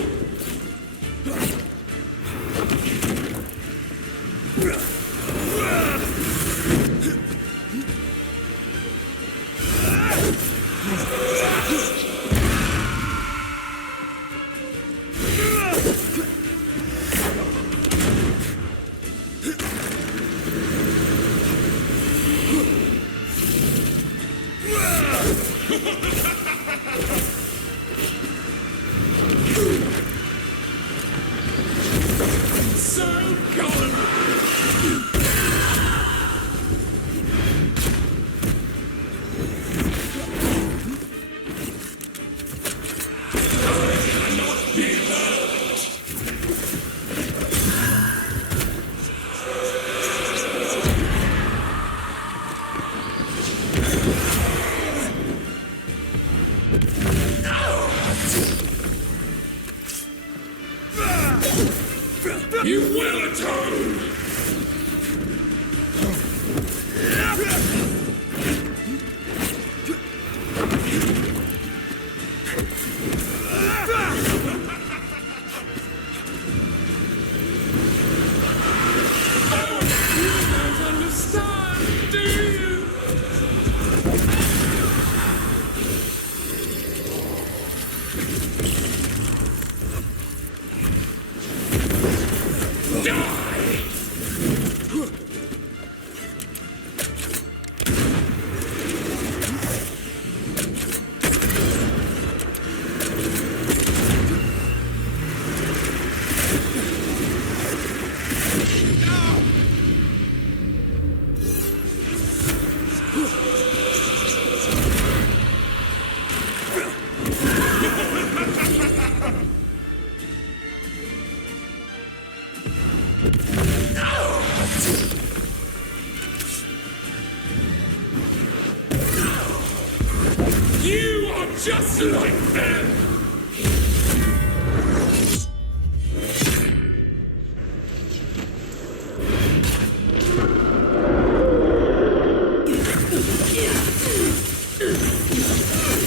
You are just like them!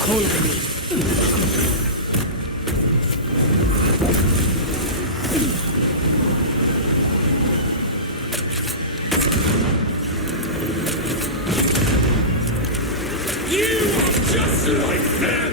Call on me. You are just like them!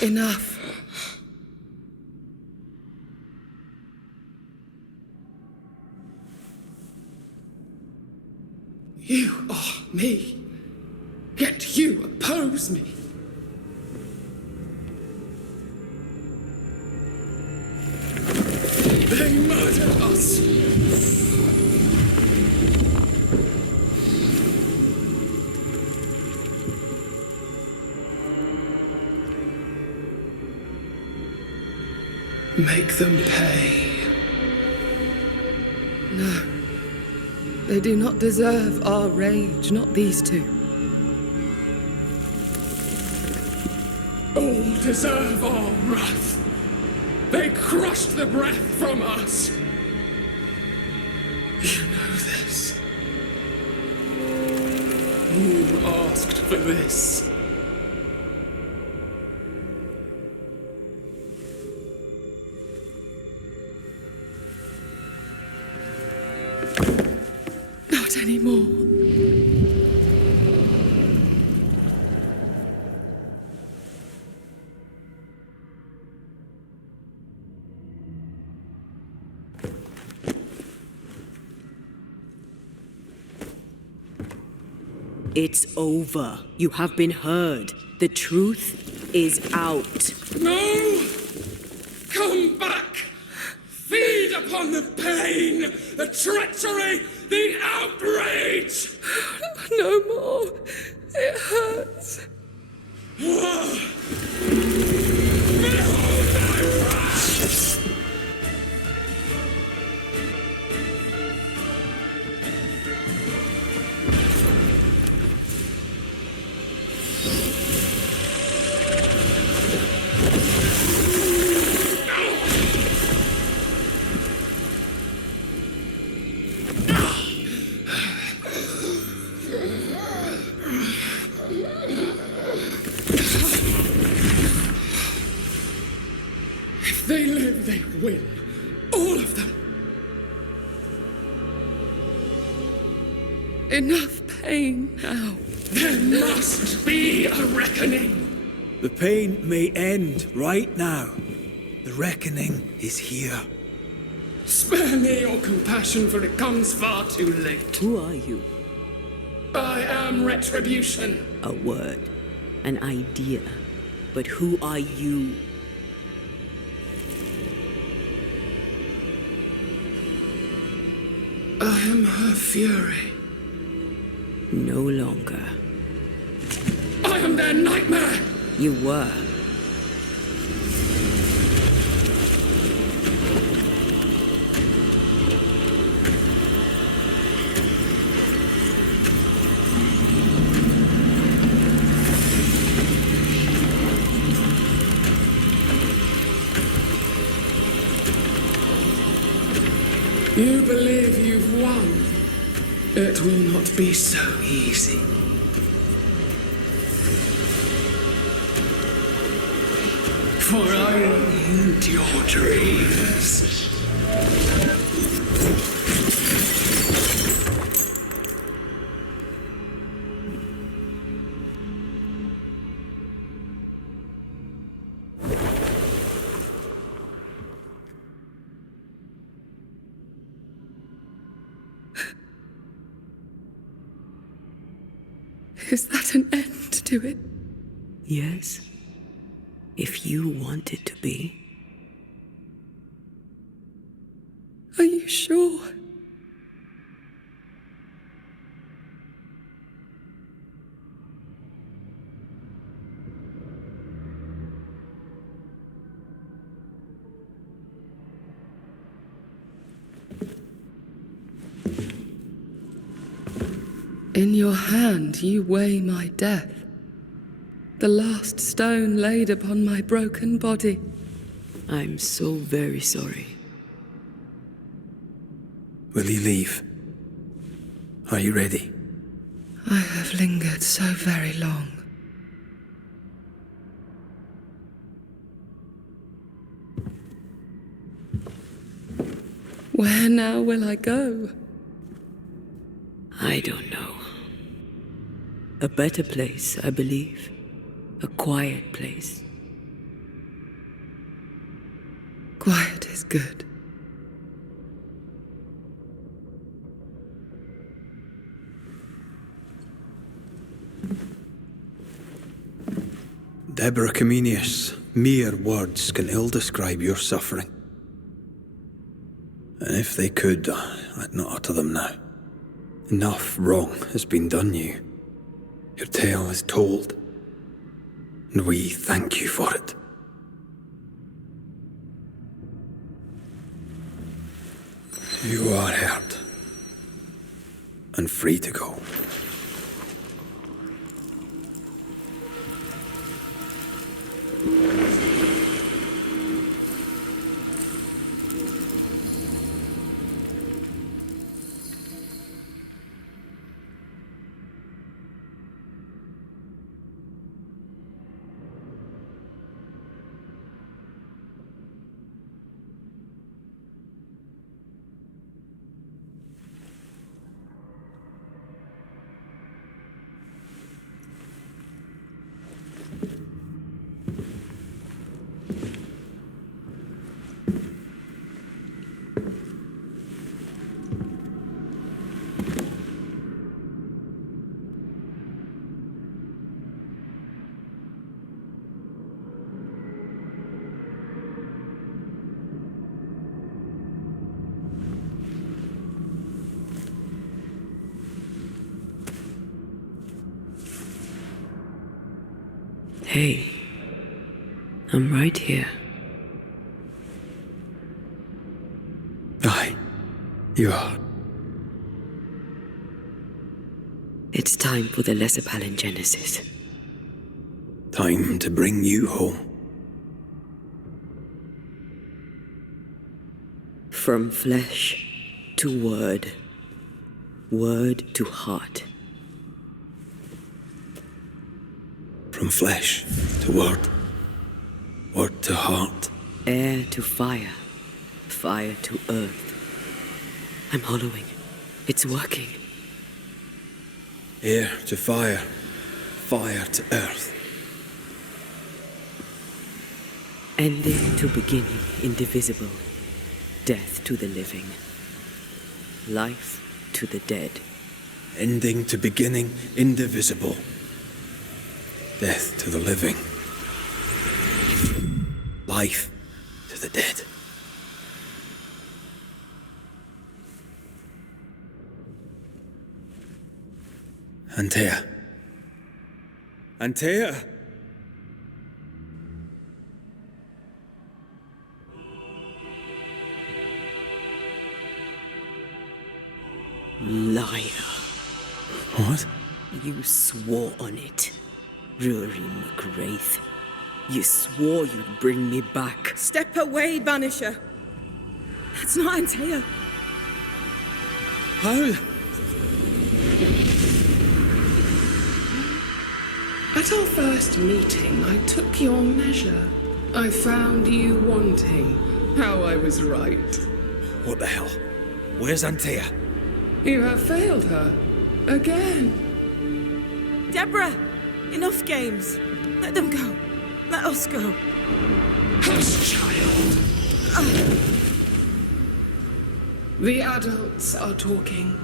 Enough. You are me, yet you oppose me. They murdered us. Make them pay. No. They do not deserve our rage, not these two. All deserve our wrath. They crushed the breath from us. You know this. Who asked for this? Not anymore. It's over. You have been heard. The truth is out. No! Come back! Feed upon the pain, the treachery, the outrage! No more. It hurts. Behold my wrath! If they live, they win. All of them. Enough pain now. There must be a reckoning. The pain may end right now. The reckoning is here. Spare me your compassion, for it comes far too late. Who are you? I am retribution. A word. An idea. But who are you? I am her fury. No longer. I am their nightmare. You were. You believe you've won. It will not be so easy. For I will end your dreams. Is that an end to it? Yes. if you want it to be. Are you sure? In your hand you weigh my death, the last stone laid upon my broken body. I'm so very sorry. Will you leave? Are you ready? I have lingered so very long. Where now will I go? I don't know. A better place, I believe. A quiet place. Quiet is good. Deborah Comenius, mere words can ill describe your suffering. And if they could, I'd not utter them now. Enough wrong has been done you. Your tale is told, and we thank you for it. You are hurt, and free to go. Hey, I'm right here. Aye, you are. It's time for the lesser palingenesis. Time to bring you home. From flesh to word, word to heart. From flesh to word, word to heart. Air to fire, fire to earth. I'm hollowing. It's working. Air to fire, fire to earth. Ending to beginning, indivisible. Death to the living. Life to the dead. Ending to beginning, indivisible. Death to the living. Life to the dead. Antea. Antea! Liar. What? You swore on it. Rory McGrath. You swore you'd bring me back. Step away, Banisher. That's not Antea. How? At our first meeting, I took your measure. I found you wanting. How I was right. What the hell? Where's Antea? You have failed her. Again. Deborah! Enough games. Let them go. Let us go. Hush, child. The adults are talking.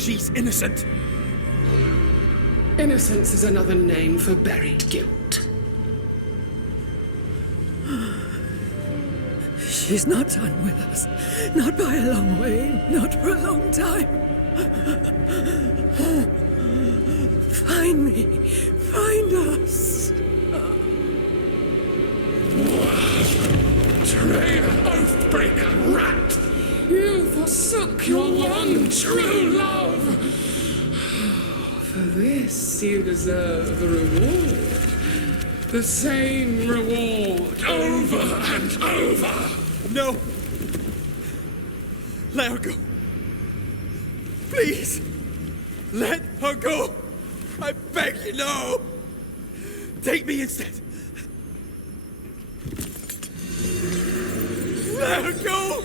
She's innocent. Innocence is another name for buried guilt. She's not done with us. Not by a long way. Not for a long time. Find me. Find us. Traitor, oath-breaker, rat! You forsook your one true love. For this, you deserve a reward. The same reward over and over. No! Let her go. Please! Let her go! I beg you, no! Take me instead! Let her go!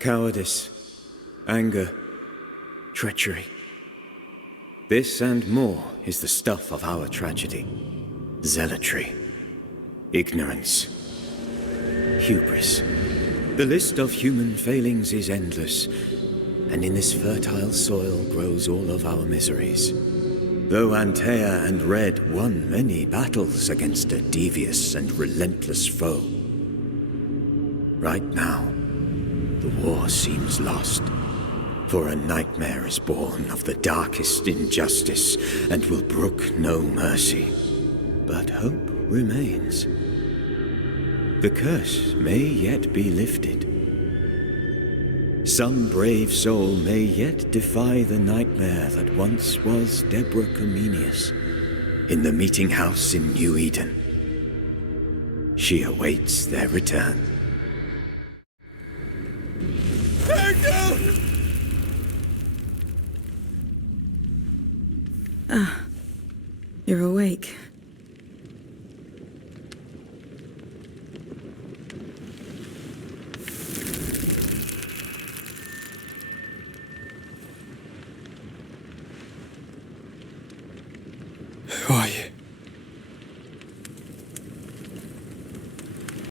Cowardice, anger, treachery. This and more is the stuff of our tragedy. Zealotry, ignorance, hubris. The list of human failings is endless, and in this fertile soil grows all of our miseries. Though Antea and Red won many battles against a devious and relentless foe, right now, the war seems lost, for a nightmare is born of the darkest injustice and will brook no mercy. But hope remains. The curse may yet be lifted. Some brave soul may yet defy the nightmare that once was Deborah Comenius in the meeting house in New Eden. She awaits their return. Ah, you're awake.